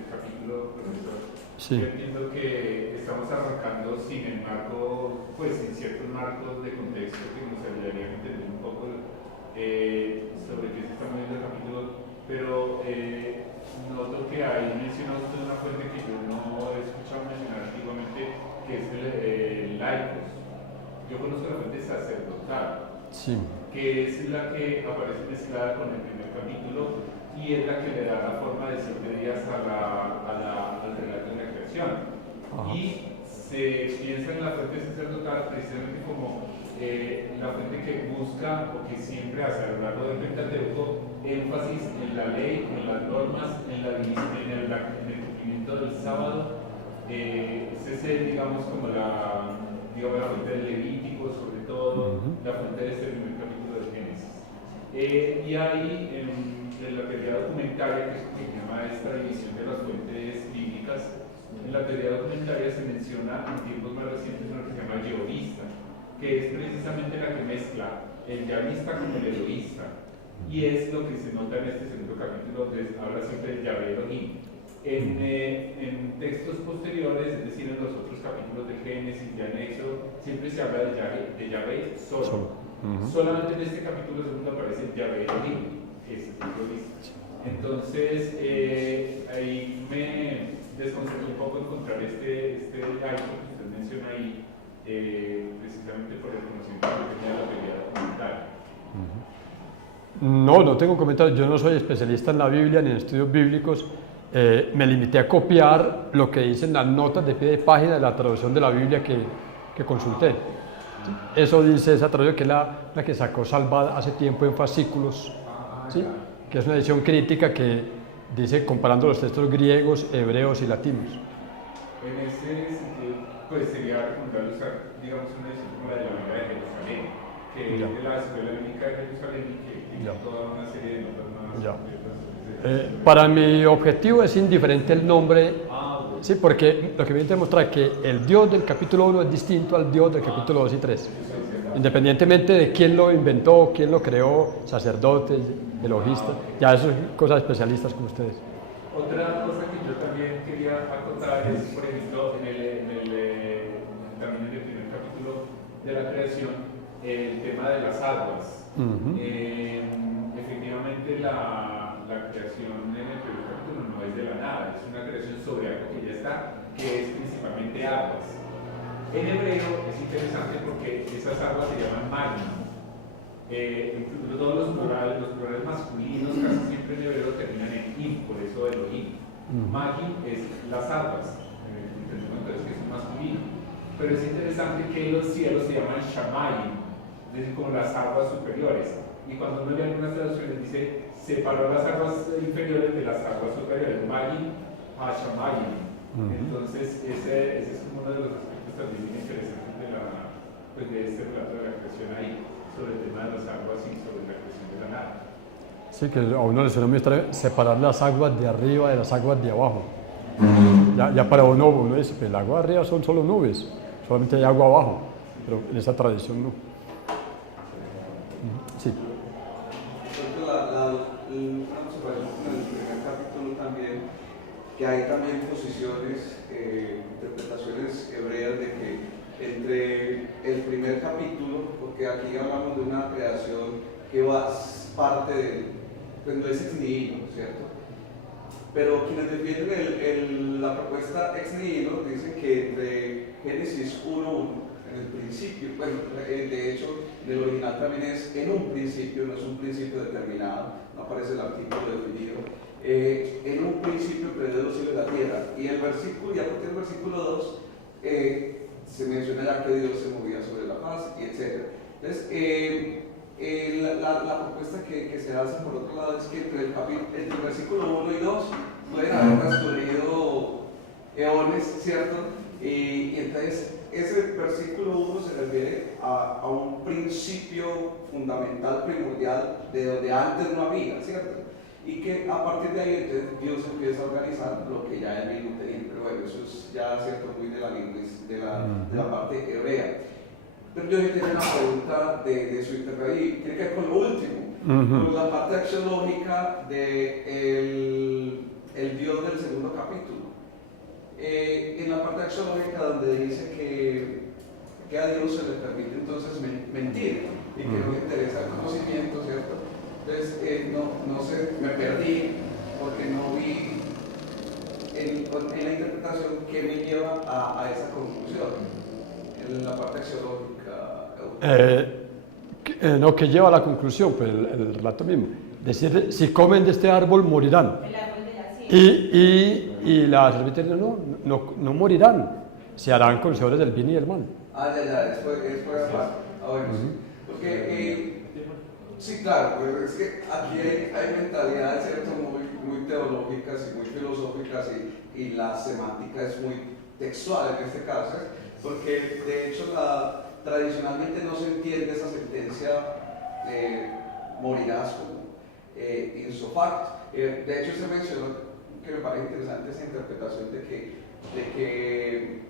capítulo, profesor. Sí. Yo entiendo que estamos arrancando sin el marco, pues sin ciertos marcos de contexto que nos ayudarían a entender un poco sobre qué se está moviendo el capítulo, pero noto que ahí menciona usted una fuente que yo no he escuchado mencionar antiguamente, que es el laicos. Yo conozco la fuente sacerdotal, Sí. que es la que aparece mezclada con el primer capítulo y es la que le da la forma de 7 días al relato de la creación. Ajá. Y se piensa en la fuente sacerdotal precisamente como la fuente que busca o que siempre hace a lo largo del Pentateuco énfasis en la ley, en las normas, en el cumplimiento del sábado. Es digamos, como la fuente del Levítico, sobre todo, la fuente de este primer capítulo de Génesis. Y ahí, en la teoría documentaria, que es lo que se llama esta división de las fuentes bíblicas, en la teoría documentaria se menciona en tiempos más recientes una que se llama yehudista, que es precisamente la que mezcla el yavista con el eloísta. Y es lo que se nota en este segundo capítulo, donde habla siempre de Yahvé Elohim. En textos posteriores, es decir, en los otros capítulos de Génesis y Anexo, siempre se habla de Yahvé solo. Solamente en este capítulo segundo aparece Yahvé Elohim, que es el eloísta. Entonces, ahí me desconcertó un poco encontrar este laico que usted menciona ahí, precisamente por el conocimiento que tenía de la teoría documental. No tengo comentarios. Yo no soy especialista en la Biblia ni en estudios bíblicos. Me limité a copiar lo que dicen las notas de pie de página de la traducción de la Biblia que consulté. ¿Sí? Eso dice esa traducción, que es la que sacó Salvat hace tiempo en fascículos, ¿sí? Que es una edición crítica que dice comparando los textos griegos, hebreos y latinos. En ese sentido, pues sería recomendable usar, digamos, una edición como la de la Biblia de Jerusalén, que es de la Escuela Bíblica de Jerusalén y que tiene toda una serie de notas más. Para mi objetivo es indiferente el nombre, sí, porque lo que viene a demostrar es que el Dios del capítulo 1 es distinto al Dios del capítulo 2 y 3. Independientemente de quién lo inventó, quién lo creó, sacerdotes, elogistas, ya eso es cosas especialistas como ustedes. Otra cosa que yo también quería acotar es, por ejemplo, también en el primer capítulo de la creación, el tema de las aguas. Efectivamente, la creación en el primer capítulo no es de la nada, es una creación sobre algo que ya está, que es principalmente aguas. En hebreo es interesante porque esas aguas se llaman magma. Incluso todos los plurales masculinos casi siempre en hebreo terminan en im, por eso Elohim. Magim es las aguas, entendemos entonces que es un masculino. Pero es interesante que los cielos se llaman shamayim, es decir, como las aguas superiores. Y cuando uno lee algunas traducciones dice, separó las aguas inferiores de las aguas superiores, magim a shamayim. Entonces ese es uno de los aspectos también interesantes de este relato de la creación ahí, sobre el tema de las aguas y sobre la creación de la nada. Sí, que a uno le suena muy extraño separar las aguas de arriba de las aguas de abajo. Ya para uno dice, pues el agua de arriba son solo nubes, solamente hay agua abajo, pero en esa tradición no. Sí. Una observación en el primer capítulo también, que hay también posiciones, interpretaciones hebreas de que entre el primer capítulo, porque aquí hablamos de una creación que va parte de, pues no es ex nihilo, ¿cierto? Pero quienes defienden la propuesta ex nihilo dicen que entre Génesis 1.1, en el principio, bueno, de hecho, en el original también es en un principio, no es un principio determinado, no aparece el artículo definido. En un principio creó los cielos y la tierra, y el versículo, ya porque el versículo 2, se menciona ya que Dios se movía sobre la paz, y etc. Entonces, la propuesta que se hace por otro lado es que entre el versículo 1 y 2 pueden haber transcurrido eones, ¿cierto? Y entonces ese versículo 1 se refiere a un principio fundamental, primordial, de donde antes no había, ¿cierto? Y que a partir de ahí entonces Dios empieza a organizar lo que ya él mismo tenía. Pero bueno, eso es ya cierto muy de la lingüística, de la parte hebrea. Pero yo tenía una pregunta de su internet y tiene que ver con lo último, con la parte axiológica del Dios del segundo capítulo. En la parte axiológica donde dice que a Dios se le permite entonces mentir y que no le interesa el conocimiento, ¿cierto? Entonces, no sé, me perdí porque no vi en la interpretación que me lleva a esa conclusión, en la parte axiológica. No, que lleva a la conclusión, pues el relato mismo. Decir, si comen de este árbol morirán. El árbol de la ciencia. Y la serpiente dice, no morirán, se harán conocedores del bien y del mal. Ya, después aparte. Bueno, sí. Porque, sí, claro, pues es que aquí hay mentalidades, ¿cierto? Muy teológicas y muy filosóficas y la semántica es muy textual en este caso, porque de hecho tradicionalmente no se entiende esa sentencia morirás como ipso facto. De hecho se mencionó, que me parece interesante esa interpretación de que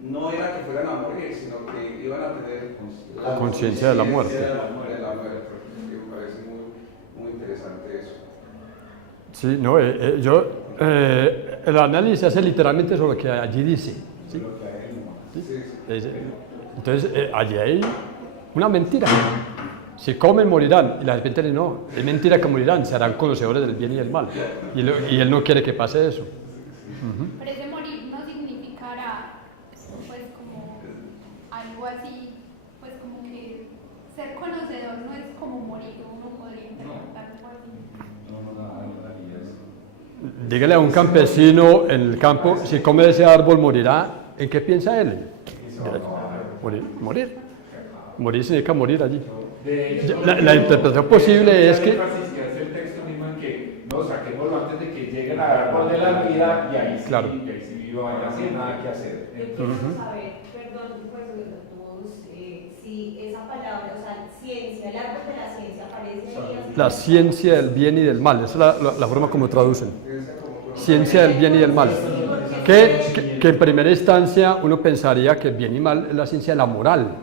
no era que fueran a morir, sino que iban a tener la conciencia de la muerte. Me parece muy interesante eso. Sí, no, el análisis hace literalmente sobre lo que allí dice. ¿Sí? ¿Sí? Entonces, allí hay una mentira. Si comen, morirán. Y la serpiente dice, no, es mentira que morirán, se harán conocedores del bien y del mal. Y él no quiere que pase eso. Pero ese morir no significará, pues, como algo así, pues, como que ser conocedor no es como morir, uno podría interpretar algo así. Dígale a un campesino en el campo, si come de ese árbol morirá, ¿en qué piensa él? Morir significa morir allí. La interpretación posible es que... el texto mismo en que no saquémoslo antes de que llegue al árbol de la vida y ahí sí, claro. vive yo no nada que hacer. Yo quiero saber, perdón, pues todos, si esa palabra, o sea, ciencia, el árbol de la ciencia aparece ahí. La ciencia del bien y del mal, esa es la forma como traducen. Ciencia del bien y del mal. Que en primera instancia uno pensaría que bien y mal es la ciencia de la moral,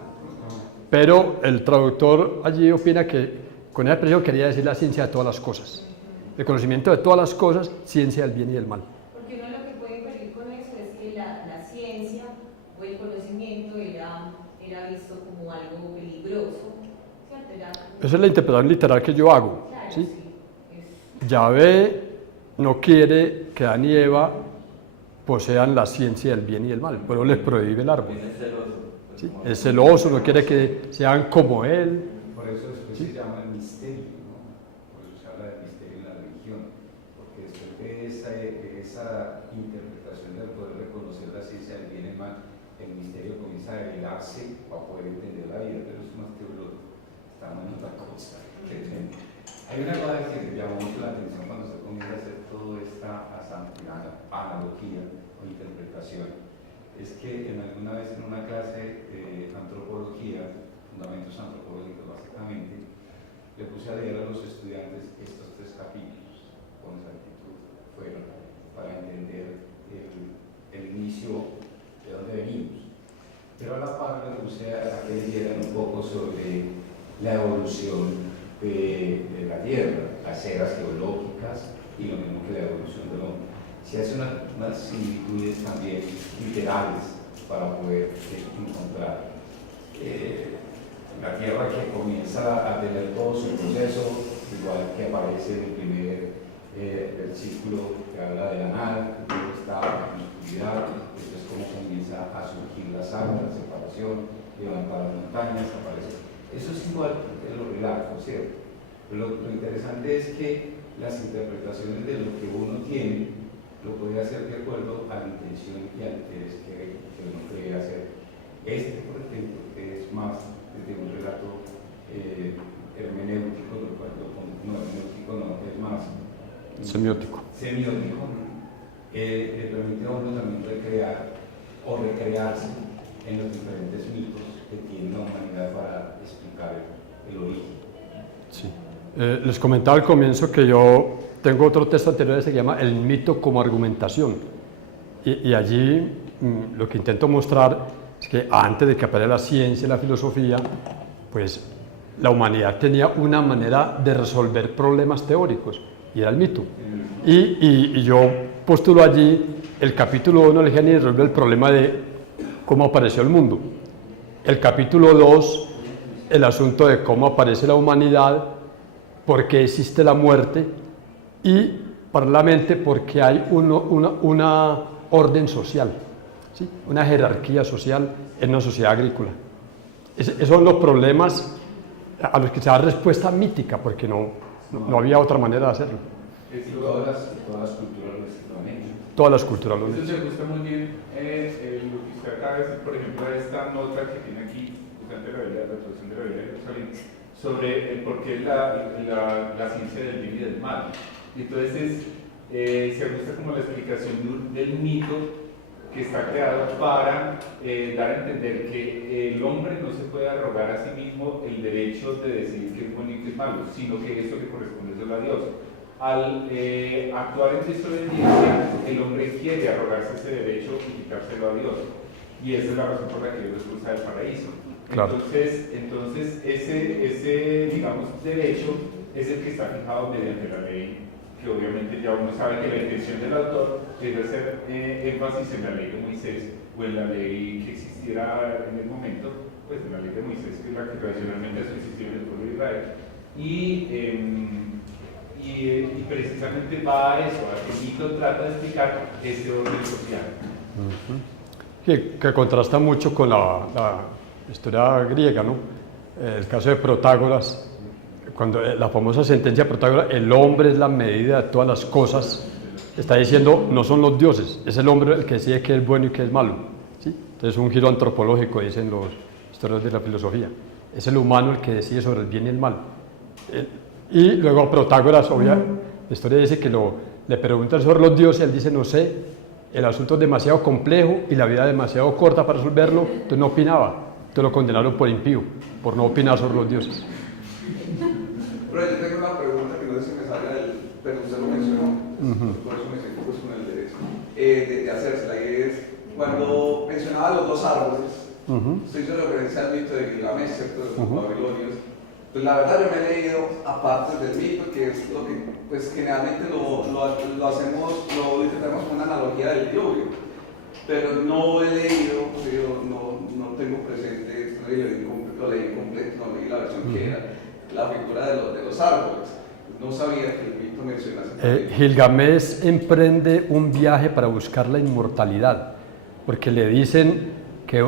pero el traductor allí opina que con esa expresión quería decir la ciencia de todas las cosas, el conocimiento de todas las cosas, ciencia del bien y del mal. Porque uno lo que puede inferir con eso es que la ciencia o el conocimiento era visto como algo peligroso, ¿cierto? Esa es la interpretación literal que yo hago. Claro, ¿sí? sí, Yahvé no quiere que Adán y Eva posean la ciencia del bien y del mal, pero les prohíbe el árbol. ¿Sí? Es celoso, no quiere que sean como él. Por eso después se llama el misterio, ¿no? Por eso se habla del misterio en la religión, porque después de esa interpretación de poder reconocer la ciencia del bien y el mal, el misterio comienza a revelarse para poder entender la vida, pero es más teológico, estamos en otra cosa. Hay una cosa que me llamó mucho la atención cuando se comienza a hacer toda esta analogía o interpretación, es que alguna vez en una clase de antropología, fundamentos antropológicos básicamente, le puse a leer a los estudiantes estos 3 capítulos con exactitud fueron para entender el inicio de dónde venimos. Pero a la par le puse a que leyeran un poco sobre la evolución de la Tierra, las eras geológicas y lo mismo que la evolución del hombre. Se hacen unas similitudes también literales para poder encontrar la Tierra que comienza a tener todo su proceso, igual que aparece en el primer versículo que habla de la nada, que luego está en la oscuridad, después cómo comienza a surgir la sangre, la separación, levantar las montañas, aparece. Eso es igual que lo relato, ¿cierto? Lo interesante es que las interpretaciones de lo que uno tiene lo puede hacer de acuerdo a la intención y al interés que uno cree hacer. Por ejemplo, que es más desde un relato hermenéutico, es más Semiótico. Le permite a uno también recrear o recrearse en los diferentes mitos que tiene la humanidad para explicar el origen. Sí. Les comentaba al comienzo que yo tengo otro texto anterior que se llama El mito como argumentación. Y allí lo que intento mostrar es que antes de que apareciera la ciencia y la filosofía, pues la humanidad tenía una manera de resolver problemas teóricos, y era el mito. Y yo postulo allí el capítulo 1 del Génesis resuelve el problema de cómo apareció el mundo. El capítulo 2, el asunto de cómo aparece la humanidad, por qué existe la muerte y paralelamente porque hay una orden social, ¿sí? Una jerarquía social en una sociedad agrícola. Esos son los problemas a los que se da respuesta mítica, porque no había otra manera de hacerlo. Todas las culturas lo han hecho. Todas las culturas lo han Eso hecho. me gusta muy bien lo que usted acaba de decir, por ejemplo, esta nota que tiene aquí, justamente la traducción de la Biblia de Jerusalén, sobre el por qué la ciencia del bien y del mal. Entonces, se gusta como la explicación del mito que está creado para dar a entender que el hombre no se puede arrogar a sí mismo el derecho de decidir qué es bueno y qué es malo, sino que eso le corresponde solo a Dios. Al actuar en desobediencia, el hombre quiere arrogarse ese derecho y quitárselo a Dios. Y esa es la razón por la que Dios lo expulsa del paraíso. Claro. Entonces ese, digamos, derecho es el que está fijado mediante la ley, que obviamente ya uno sabe que la intención del autor es hacer énfasis en la ley de Moisés o en la ley que existiera en el momento, pues en la ley de Moisés, que es la que tradicionalmente ha existido en el pueblo de Israel. Y precisamente va a eso, a que el mito trata de explicar este orden social. Que contrasta mucho con la historia griega, ¿no? El caso de Protágoras, cuando la famosa sentencia de Protágoras, el hombre es la medida de todas las cosas, está diciendo, no son los dioses, es el hombre el que decide qué es bueno y qué es malo, ¿sí? Entonces un giro antropológico, dicen los historiadores de la filosofía, es el humano el que decide sobre el bien y el mal. Y luego Protágoras, la historia dice que le preguntan sobre los dioses, él dice, no sé, el asunto es demasiado complejo y la vida demasiado corta para resolverlo, entonces no opinaba. Entonces lo condenaron por impío, por no opinar sobre los dioses. Pero yo tengo una pregunta que no sé si me salga del, pero usted lo mencionó, por eso me siento pues con el derecho de hacérsela, y es cuando mencionaba los dos árboles, usted hizo referencia al mito de Gilgamesh, ¿cierto? De los babilonios. Pues la verdad yo me he leído aparte del mito, que es lo que pues generalmente lo hacemos, lo interpretamos como una analogía del diluvio, pero no he leído, no tengo presente, lo leí completo, no leí la versión que era la figura de los árboles. No sabía que el mito mencionase. Gilgamesh emprende un viaje para buscar la inmortalidad, porque le dicen que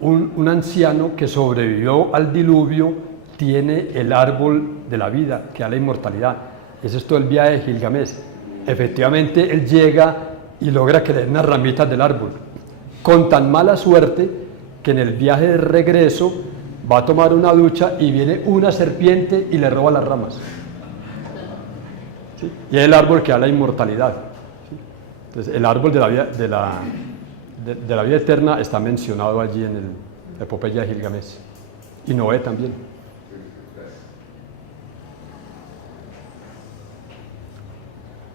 un anciano que sobrevivió al diluvio tiene el árbol de la vida, que da la inmortalidad. Ese es todo el viaje de Gilgamesh. Efectivamente, él llega y logra que le den unas ramitas del árbol, con tan mala suerte que en el viaje de regreso va a tomar una ducha y viene una serpiente y le roba las ramas. ¿Sí? Y es el árbol que da la inmortalidad. ¿Sí? Entonces, el árbol de la vida eterna está mencionado allí en la epopeya de Gilgamesh. Y Noé también.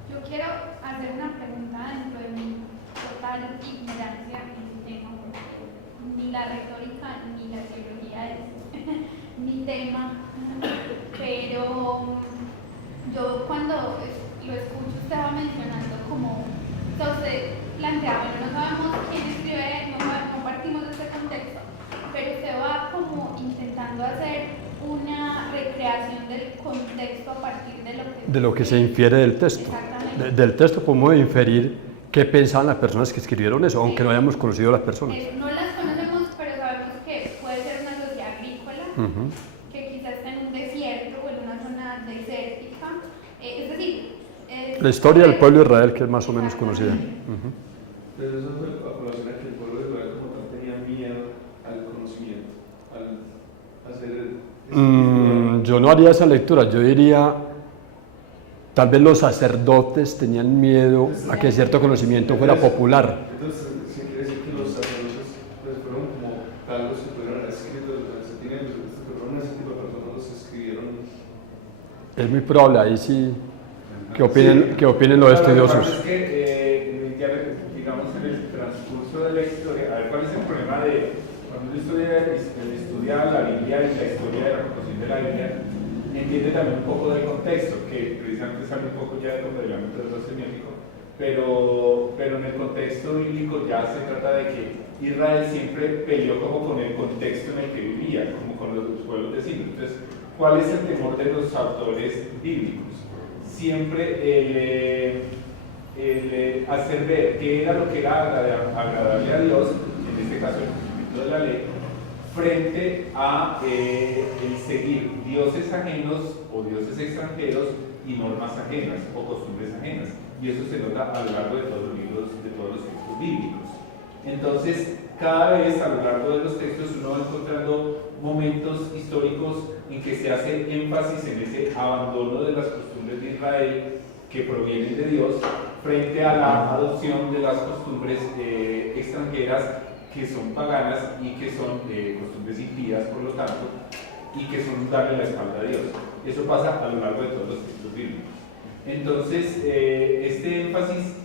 Yo quiero hacer una pregunta dentro de mi total ignorancia en el tema, porque ni la retórica ni la teología es mi tema, pero yo cuando lo escucho usted va mencionando como, o sea, usted plantea, bueno, no sabemos quién escribe, no partimos de ese contexto, pero usted va como intentando hacer una recreación del contexto a partir de lo que se infiere del texto. Exactamente. Del texto podemos inferir qué pensaban las personas que escribieron eso, aunque no hayamos conocido a las personas. No las conocemos, pero sabemos que puede ser una sociedad agrícola, que quizás está en un desierto o en una zona desértica. Es decir, la historia del pueblo de Israel, que es más o menos conocida. Pero eso fue a colación a que el pueblo de Israel como tal tenía miedo al conocimiento, al hacer... Yo no haría esa lectura, yo diría, tal vez los sacerdotes tenían miedo a que cierto conocimiento fuera popular. Entonces, sí quiere decir que los sacerdotes pues, fueron como tal los que pudieron haber escrito, fueron ese tipo de personas los que escribieron. Es muy probable, ahí sí, que opinen los estudiosos. Es que, digamos, en el transcurso de la historia, a ver, ¿cuál es el problema de cuando uno estudia la Biblia y la historia de la composición de la Biblia? Entiende también un poco del contexto, que precisamente sale un poco ya de lo reglamento del semiótico, pero en el contexto bíblico ya se trata de que Israel siempre peleó como con el contexto en el que vivía, como con los pueblos vecinos. Entonces, ¿cuál es el temor de los autores bíblicos? Siempre el hacer ver qué era lo que era agradable a Dios, en este caso el cumplimiento de la ley, frente a el seguir dioses ajenos o dioses extranjeros y normas ajenas o costumbres ajenas. Y eso se nota a lo largo de todos los libros, de todos los textos bíblicos. Entonces, cada vez a lo largo de los textos uno va encontrando momentos históricos en que se hace énfasis en ese abandono de las costumbres de Israel que provienen de Dios frente a la adopción de las costumbres extranjeras que son paganas y que son costumbres impías, por lo tanto, y que son darle la espalda a Dios. Eso pasa a lo largo de todos los textos bíblicos. Entonces, este énfasis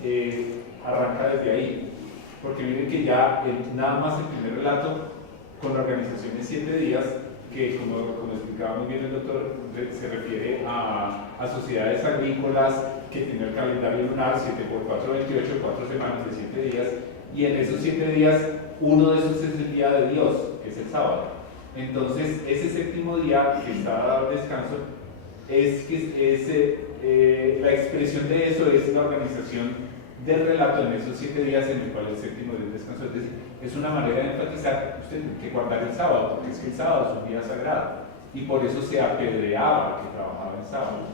arranca desde ahí, porque miren que ya nada más el primer relato con la organización de 7 días, que como explicaba muy bien el doctor, se refiere a sociedades agrícolas que tienen el calendario lunar 7 por 4, 28, 4 semanas de 7 días, y en esos 7 días uno de esos es el día de Dios, que es el sábado. Entonces, ese séptimo día que está dado descanso, la expresión de eso es la organización del relato en esos 7 días en el cual el séptimo día es descanso. Es decir, es una manera de enfatizar usted tiene que guardar el sábado, porque es que el sábado es un día sagrado, y por eso se apedreaba que trabajaba el sábado.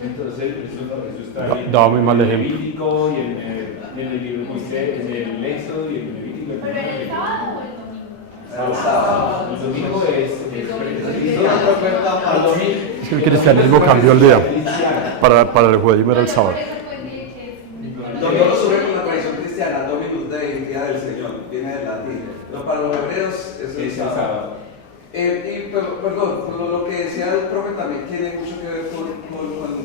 Entonces, eso está ahí en el Levítico y en el libro de Moisés, en el Éxodo y en el Levítico. ¿Pero era el sábado o el domingo? El sábado. El domingo es Es que el cristianismo cambió el día. Para el judaísmo era el sábado. No lo sube con la tradición cristiana, sábado. Perdón, lo que decía el profe también tiene mucho que ver con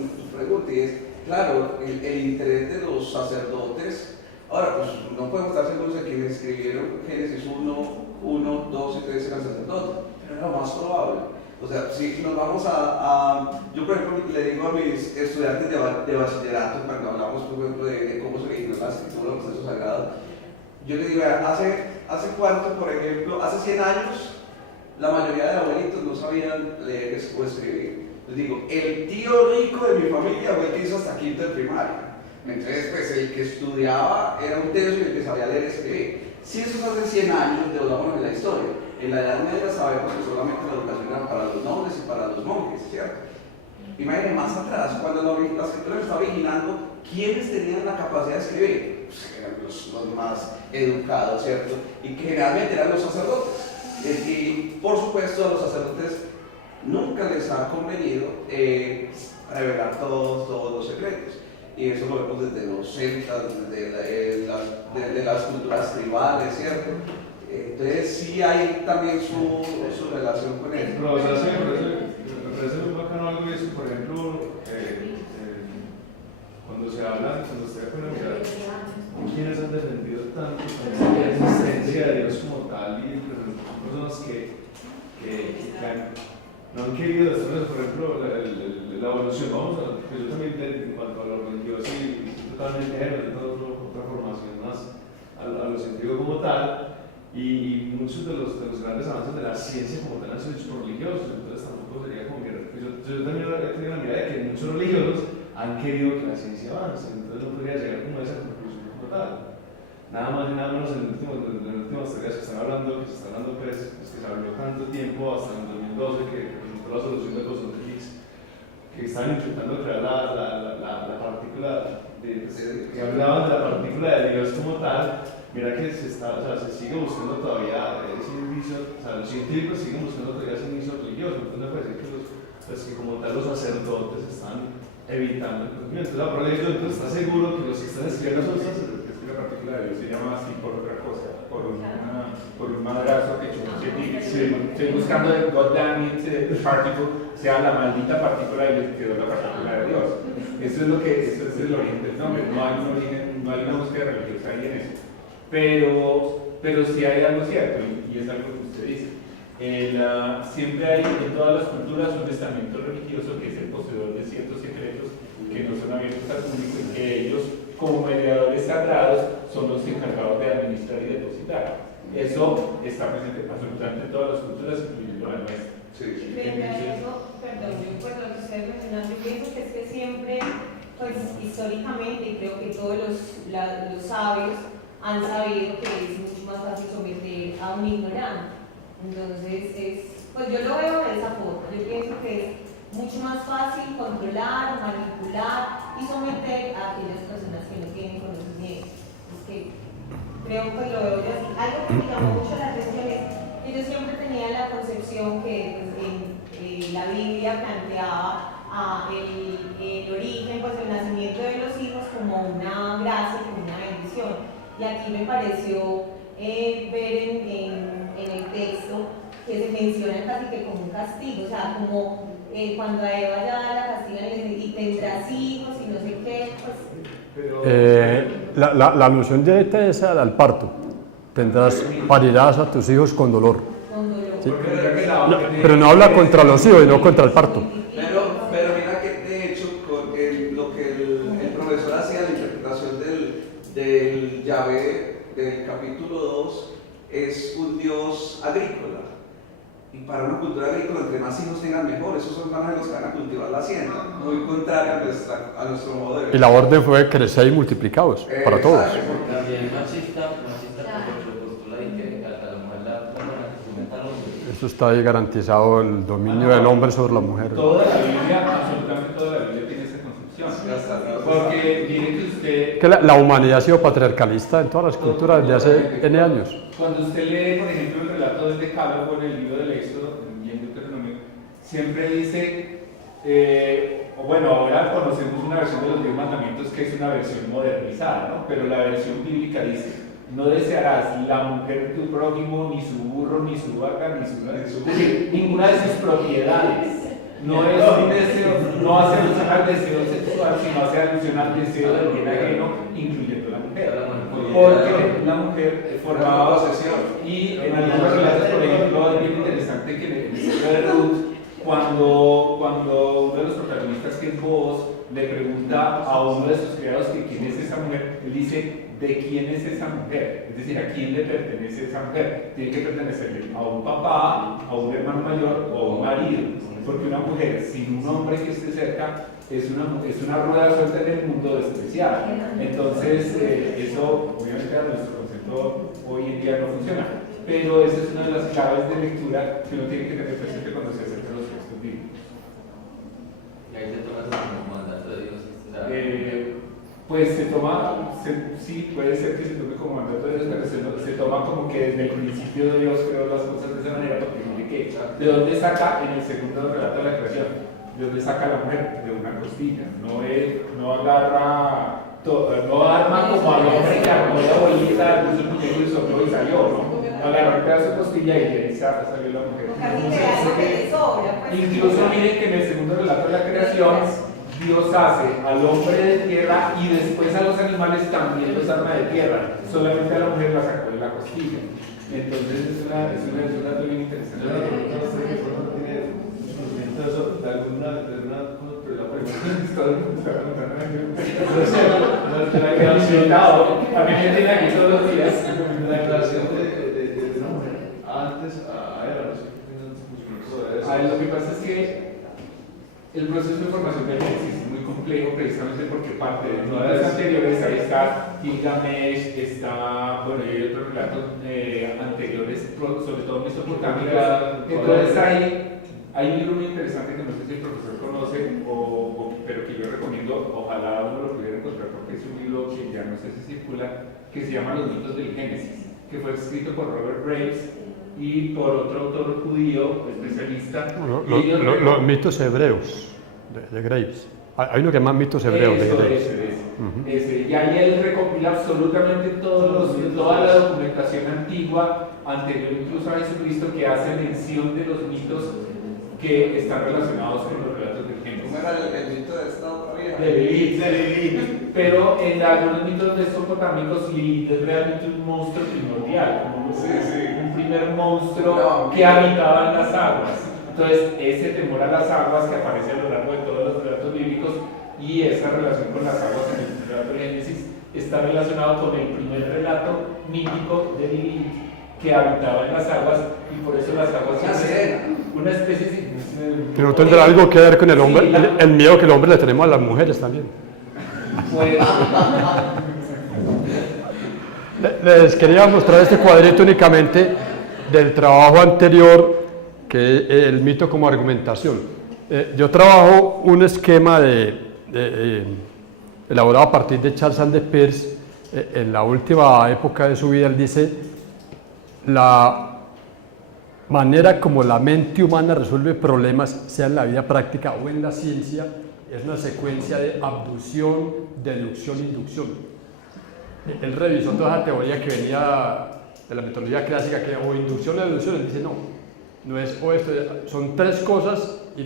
tu pregunta, y es, claro, el interés de los sacerdotes. Ahora, pues no podemos estar seguros de que escribieron Génesis 1, 2 y 3 eran sacerdotes, pero era lo más probable. O sea, si nos vamos yo por ejemplo le digo a mis estudiantes de bachillerato, cuando hablamos por ejemplo de cómo se originó la escritura, los textos sagrados, yo les digo, ¿hace cuánto, por ejemplo, hace 100 años, la mayoría de abuelitos no sabían leer o escribir? Les digo, el tío rico de mi familia fue el que hizo hasta quinto de primaria. Entonces, pues el que estudiaba era un tercio y el que sabía leer y escribir. Si eso es hace 100 años, devolvámonos en la historia. En la Edad Media sabemos que solamente la educación era para los nobles y para los monjes, ¿cierto? Imagínense más atrás, cuando la escritura estaba vigilando, ¿quiénes tenían la capacidad de escribir? Pues eran los más educados, ¿cierto? Y que generalmente eran los sacerdotes. Y por supuesto a los sacerdotes nunca les ha convenido revelar todos los secretos. Y eso lo vemos desde los celtas, desde las culturas tribales, ¿cierto? Entonces sí hay también su relación con eso. Pero, o sea, sí, me parece muy bacano algo y es que, por ejemplo, cuando se pone a mirar quiénes han defendido tanto la existencia de Dios como tal, y son personas que no han querido desarrollar, por ejemplo, la evolución. Vamos a, pues yo también en cuanto a lo religioso y totalmente de otra formación más a lo científico como tal, y muchos de los grandes avances de la ciencia como tal han sido hechos por religiosos, entonces tampoco sería como que yo también he tenido la mirada de que muchos religiosos han querido que la ciencia avance, entonces no podría llegar como a esa conclusión como tal. Nada más y nada menos en las últimas teorías que se está hablando pues, que se habló tanto tiempo hasta en 2012 que presentó la solución de los Higgs, que estaban intentando crear la partícula que hablaban de la partícula de Dios como tal. Mira que se sigue buscando todavía ese inicio, o sea, los científicos siguen buscando todavía ese inicio religioso, entonces me parece que como tal los sacerdotes están evitando el conocimiento. Entonces, la prueba de está seguro que los que están escribiendo son sacerdotes. La partícula de Dios se llama así por otra cosa, por un madrazo que hecho un científico. Estoy buscando el God damn it particle, sea la maldita partícula de Dios que quedó la partícula de Dios. Eso es el origen del nombre, no hay un origen, no hay una búsqueda religiosa ahí en eso. Pero sí hay algo cierto, y es algo que usted dice. Siempre hay en todas las culturas un estamento religioso que es el poseedor de ciertos secretos que no son abiertos al público y que ellos, como mediadores sagrados, son los encargados de administrar y depositar. Eso está presente absolutamente en todas las culturas, incluyendo la nuestra. Sí. Frente a eso, perdón, yo pues lo que ustedes mencionan, yo pienso que es que siempre, pues históricamente, y creo que todos los sabios han sabido que es mucho más fácil someter a un ignorante. Entonces, pues yo lo veo de esa forma. Yo pienso que es mucho más fácil controlar, manipular y someter a aquellas personas que no tienen conocimiento. Es que creo que lo veo yo así. Algo que me llamó mucho la atención es que yo siempre tenía la concepción que pues, la Biblia planteaba el origen, pues el nacimiento de los hijos como una gracia, como una bendición. Y aquí me pareció ver en el texto que se menciona casi que como un castigo, o sea, como cuando a Eva ya la castigan y le dicen, y tendrás hijos y no sé qué, pues... La alusión directa es al parto. Parirás a tus hijos con dolor. ¿Sí? No, pero no habla contra los hijos, sino contra el parto. Pero mira que de hecho con lo que el profesor hacía, la interpretación del Yahvé del capítulo 2 es un Dios agrícola. Y para una cultura agrícola, entre más hijos tengan mejor, esos son más los que van a cultivar la hacienda, muy contrario a nuestro modo de vida. Y la orden fue crecer y multiplicados para todos. También machista porque postula y que a la mujer la van a Eso está ahí garantizado, el dominio del hombre sobre la mujer. Toda la Biblia, absolutamente toda la Biblia tiene esa concepción. Porque mire que usted... Que la humanidad ha sido patriarcalista en todas las culturas desde hace N años. Cuando usted lee, por ejemplo, el relato del Decálogo en el libro del Éxodo, en Deuteronomio, siempre dice, o bueno, ahora conocemos una versión de los 10 mandamientos que es una versión modernizada, ¿no? Pero la versión bíblica dice, no desearás la mujer de tu prójimo, ni su burro, ni su vaca, ni su... Es decir, ninguna de sus propiedades. No es un deseo, no hace alusión al deseo sexual, sino hace alusión al deseo del bien ajeno, incluyendo la mujer. Porque la mujer formaba posesión. Y en algunos relatos, por ejemplo, es bien interesante que en el libro de Ruth, cuando uno de los protagonistas, que es Boaz, le pregunta a uno de sus criados que quién es esa mujer, él dice, ¿de quién es esa mujer? Es decir, ¿a quién le pertenece esa mujer? Tiene que pertenecerle a un papá, a un hermano mayor o a un marido. Porque una mujer sin un hombre que esté cerca es una rueda suelta en el mundo despreciada. Entonces, eso obviamente a nuestro concepto hoy en día no funciona. Pero esa es una de las claves de lectura que uno tiene que tener presente cuando se acerca a los textos bíblicos. Y ahí se toma como mandato de Dios. Pues se toma, sí, puede ser que se tome como mandato de Dios, pero se toma como que desde el principio de Dios creó las cosas de esa manera, porque dice que ¿de dónde saca en el segundo relato de la creación? ¿De dónde saca la mujer? De una costilla. No agarra, no arma como al hombre que armó la bolita, puso el muñeco y sopló y salió, ¿no? Agarró el pedazo de costilla y de ahí salió la mujer. Incluso miren que en el segundo relato de la creación, Dios hace al hombre de tierra y después a los animales también los arma de tierra. Solamente a la mujer la sacó de la costilla. Entonces es un dato bien interesante. A mí me tiene aquí todos los días. La declaración de una mujer antes a Eva, no sé qué. Lo que pasa es que el proceso de formación del Génesis es muy complejo precisamente porque parte de los anteriores, ahí está Gilgamesh, está, bueno, y hay otros relatos anteriores, sobre todo mesopotámicos. Entonces hay un libro muy interesante que no sé si el profesor conoce, pero que yo recomiendo, ojalá uno lo pudiera encontrar porque es un libro que ya no sé si circula, que se llama Los mitos del Génesis, que fue escrito por Robert Graves y por otro autor judío especialista. Los mitos hebreos de Graves. Hay uno que llama mitos hebreos de Graves. Ese. Y ahí él recopila absolutamente toda la documentación antigua, anterior incluso a Jesucristo, que hace mención de los mitos que están relacionados con los relatos del Génesis. ¿Cómo era el mito de esta otra vieja? De Lilith. Pero en algunos mitos mesopotámicos, Lilith es realmente un monstruo primordial, como un primer monstruo que habitaba en las aguas. Entonces, ese temor a las aguas que aparece a lo largo de todos los relatos bíblicos y esa relación con las aguas en el relato de Génesis está relacionado con el primer relato mítico de Lilith, que habitaba en las aguas, y por eso las aguas son una especie de... Pero no tendrá algo que ver con el hombre, el miedo que el hombre le tenemos a las mujeres también. Pues, les quería mostrar este cuadrito únicamente del trabajo anterior, que es el mito como argumentación. Yo trabajo un esquema elaborado a partir de Charles Sanders Peirce. En la última época de su vida, él dice: la manera como la mente humana resuelve problemas, sea en la vida práctica o en la ciencia, es una secuencia de abducción, deducción, inducción. Él revisó toda esa teoría que venía de la metodología clásica, que o inducción o deducción. Él dice: no es o esto, son tres cosas y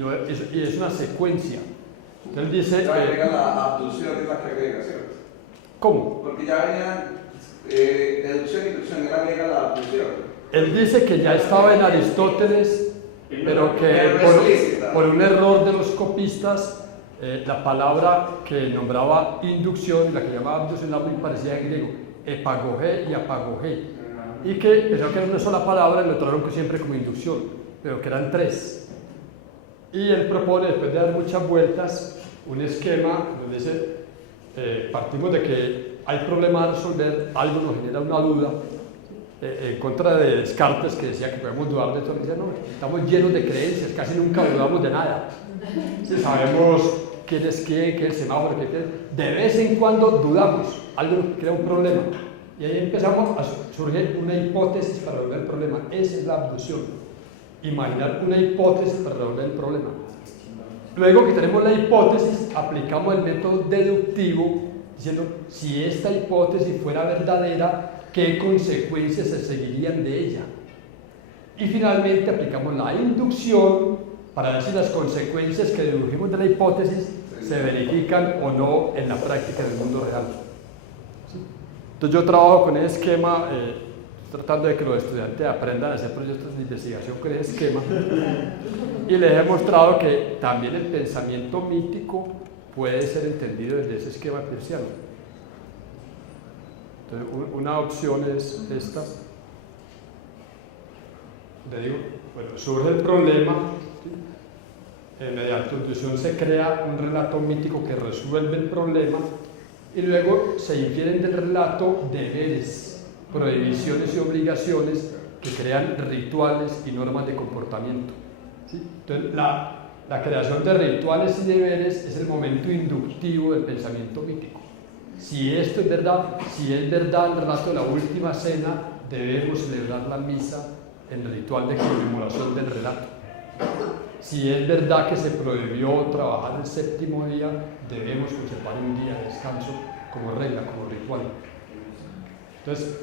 es una secuencia. Él dice... Ya agrega la abducción, es la que agrega, ¿cierto? ¿Cómo? Porque ya venía deducción y inducción, él agrega la abducción. Él dice que ya estaba en Aristóteles, pero que por un error de los copistas, la palabra que nombraba inducción, la que llamaba abducción, era muy parecida en griego, epagogé y apagogé, y que pensó que era una sola palabra y lo trajeron siempre como inducción, pero que eran tres. Y él propone, después de dar muchas vueltas, un esquema donde dice, partimos de que hay problemas a resolver, algo nos genera una duda, en contra de Descartes, que decía que podemos dudar de todo. Decía: no, estamos llenos de creencias, casi nunca dudamos de nada. Sabemos quién es quién, qué es el semáforo, qué es. De vez en cuando dudamos, algo nos crea un problema. Y ahí empezamos a surgir una hipótesis para resolver el problema. Esa es la abducción. Imaginar una hipótesis para resolver el problema. Luego que tenemos la hipótesis, aplicamos el método deductivo, diciendo: si esta hipótesis fuera verdadera, qué consecuencias se seguirían de ella. Y finalmente aplicamos la inducción para ver si las consecuencias que dedujimos de la hipótesis se verifican o no en la práctica del mundo real. ¿Sí? Entonces yo trabajo con ese esquema, tratando de que los estudiantes aprendan a hacer proyectos de investigación con ese esquema, y les he mostrado que también el pensamiento mítico puede ser entendido desde ese esquema peirciano. Entonces una opción es esta. Le digo, bueno, surge el problema, ¿sí? Mediante inducción se crea un relato mítico que resuelve el problema y luego se infieren del relato deberes, prohibiciones y obligaciones que crean rituales y normas de comportamiento. ¿Sí? Entonces, la creación de rituales y deberes es el momento inductivo del pensamiento mítico. Si esto es verdad, si es verdad el relato de la última cena, debemos celebrar la misa en el ritual de conmemoración del relato. Si es verdad que se prohibió trabajar el séptimo día, debemos conservar un día de descanso como regla, como ritual. Entonces,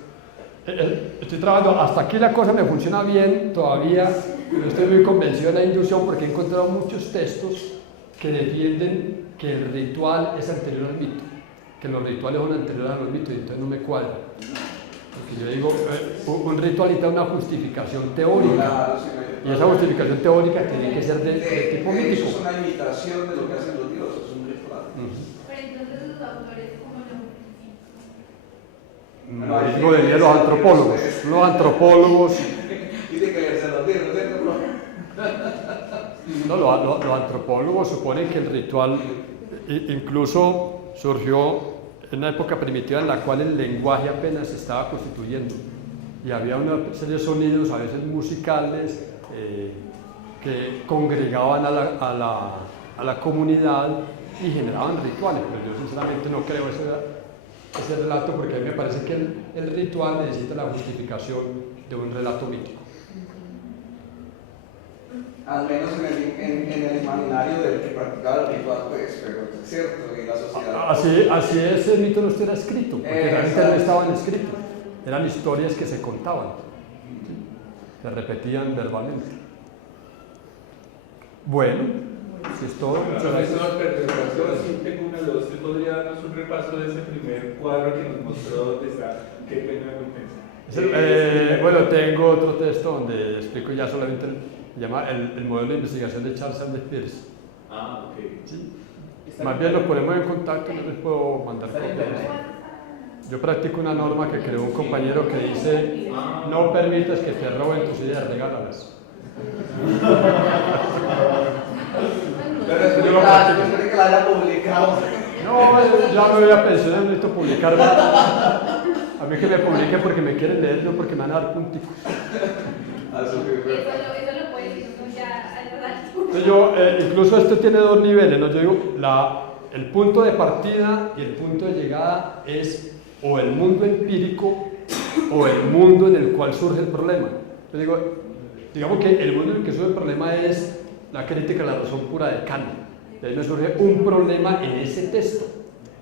estoy trabajando, hasta aquí la cosa me funciona bien, todavía no estoy muy convencido de la inducción porque he encontrado muchos textos que defienden que el ritual es anterior al mito, que los rituales son anteriores a los mitos, y entonces no me cuadra. Porque yo digo, un ritual necesita una justificación teórica, Claro, sí, y esa justificación teórica tiene que ser de tipo mítico. Eso es una imitación de lo que hacen los dioses, es un ritual. Pero entonces los autores, ¿cómo lo No, digo de los antropólogos. Los antropólogos. Dice que les lo dieron, No, los antropólogos suponen que el ritual incluso surgió en una época primitiva en la cual el lenguaje apenas se estaba constituyendo y había una serie de sonidos, a veces musicales, que congregaban a la comunidad y generaban rituales, pero yo sinceramente no creo ese relato porque a mí me parece que el ritual necesita la justificación de un relato mítico. Al menos en el imaginario del que practicaba el ritual, pues, pero es cierto, y la sociedad. Así es, el mito no estuviera escrito, porque realmente no estaban escritos, eran historias que se contaban, ¿sí? Se repetían verbalmente. Bueno, si es todo, muchas gracias. Profesor, sí tengo una duda. ¿Usted podría darnos un repaso de ese primer cuadro que nos mostró donde está? Qué pena la Bueno, tengo otro texto donde explico ya solamente se llama el modelo de investigación de Charles Sanders Peirce. Ah, ok. ¿Sí? Más bien lo ponemos en contacto y no les puedo mandar copias. Yo practico una norma que creó un compañero que dice: no permitas que te roben tus ideas, regálalas. Pero es muy claro, espero que la haya publicado. No, ya me voy a pensionar, necesito publicar. A mí que me publiquen porque me quieren leer, no porque me van a dar punticos. Eso lo puede decir uno ya al rato. Entonces yo, incluso esto tiene dos niveles, ¿no? Yo digo, el punto de partida y el punto de llegada es o el mundo empírico o el mundo en el cual surge el problema. Yo digo, digamos que el mundo en el que surge el problema es la crítica a la razón pura de Kant. De ahí me surge un problema en ese texto.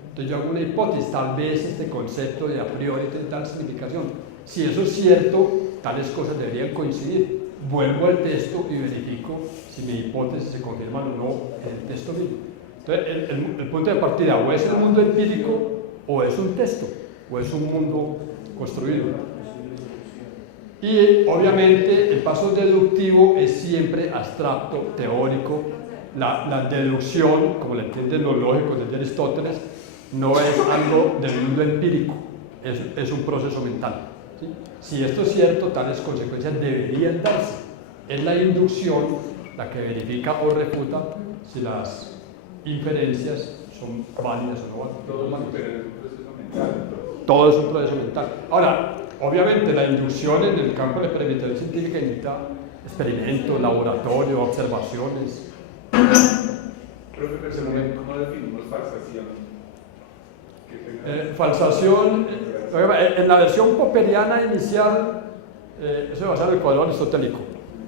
Entonces yo hago una hipótesis, tal vez este concepto de a priori tiene tal significación. Si eso es cierto, tales cosas deberían coincidir. Vuelvo al texto y verifico si mi hipótesis se confirma o no en el texto mismo. Entonces el punto de partida o es el mundo empírico o es un texto o es un mundo construido. Y obviamente el paso deductivo es siempre abstracto, teórico. La deducción, como la entienden los lógicos de Aristóteles, no es algo del mundo empírico, es un proceso mental. ¿Sí? Si esto es cierto, tales consecuencias deberían darse. Es la inducción la que verifica o refuta si las inferencias son válidas o no válidas. Pero es un proceso mental. Todo es un proceso mental. Ahora, obviamente la inducción en el campo de la experimentación científica necesita experimentos, laboratorio, observaciones. Profesor, ¿cómo definimos falsación? Falsación, en la versión popperiana inicial, eso se basa en el cuadro aristotélico.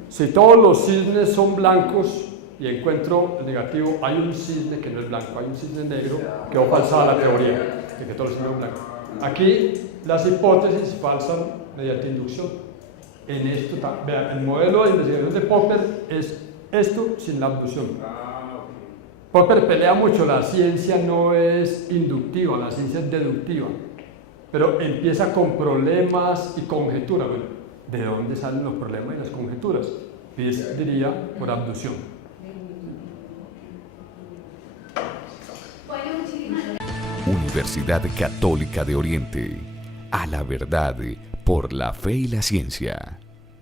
Si todos los cisnes son blancos y encuentro el negativo, hay un cisne que no es blanco, hay un cisne negro, quedó falsada la teoría de que todos los cisnes son blancos. Aquí las hipótesis falsan mediante inducción. En esto, vean, el modelo de investigación de Popper es esto sin la abducción. Popper pelea mucho, la ciencia no es inductiva, la ciencia es deductiva, pero empieza con problemas y conjeturas. Bueno, ¿de dónde salen los problemas y las conjeturas? Pues diría por abducción. Bueno, muchísimas gracias. Universidad Católica de Oriente. A la verdad por la fe y la ciencia.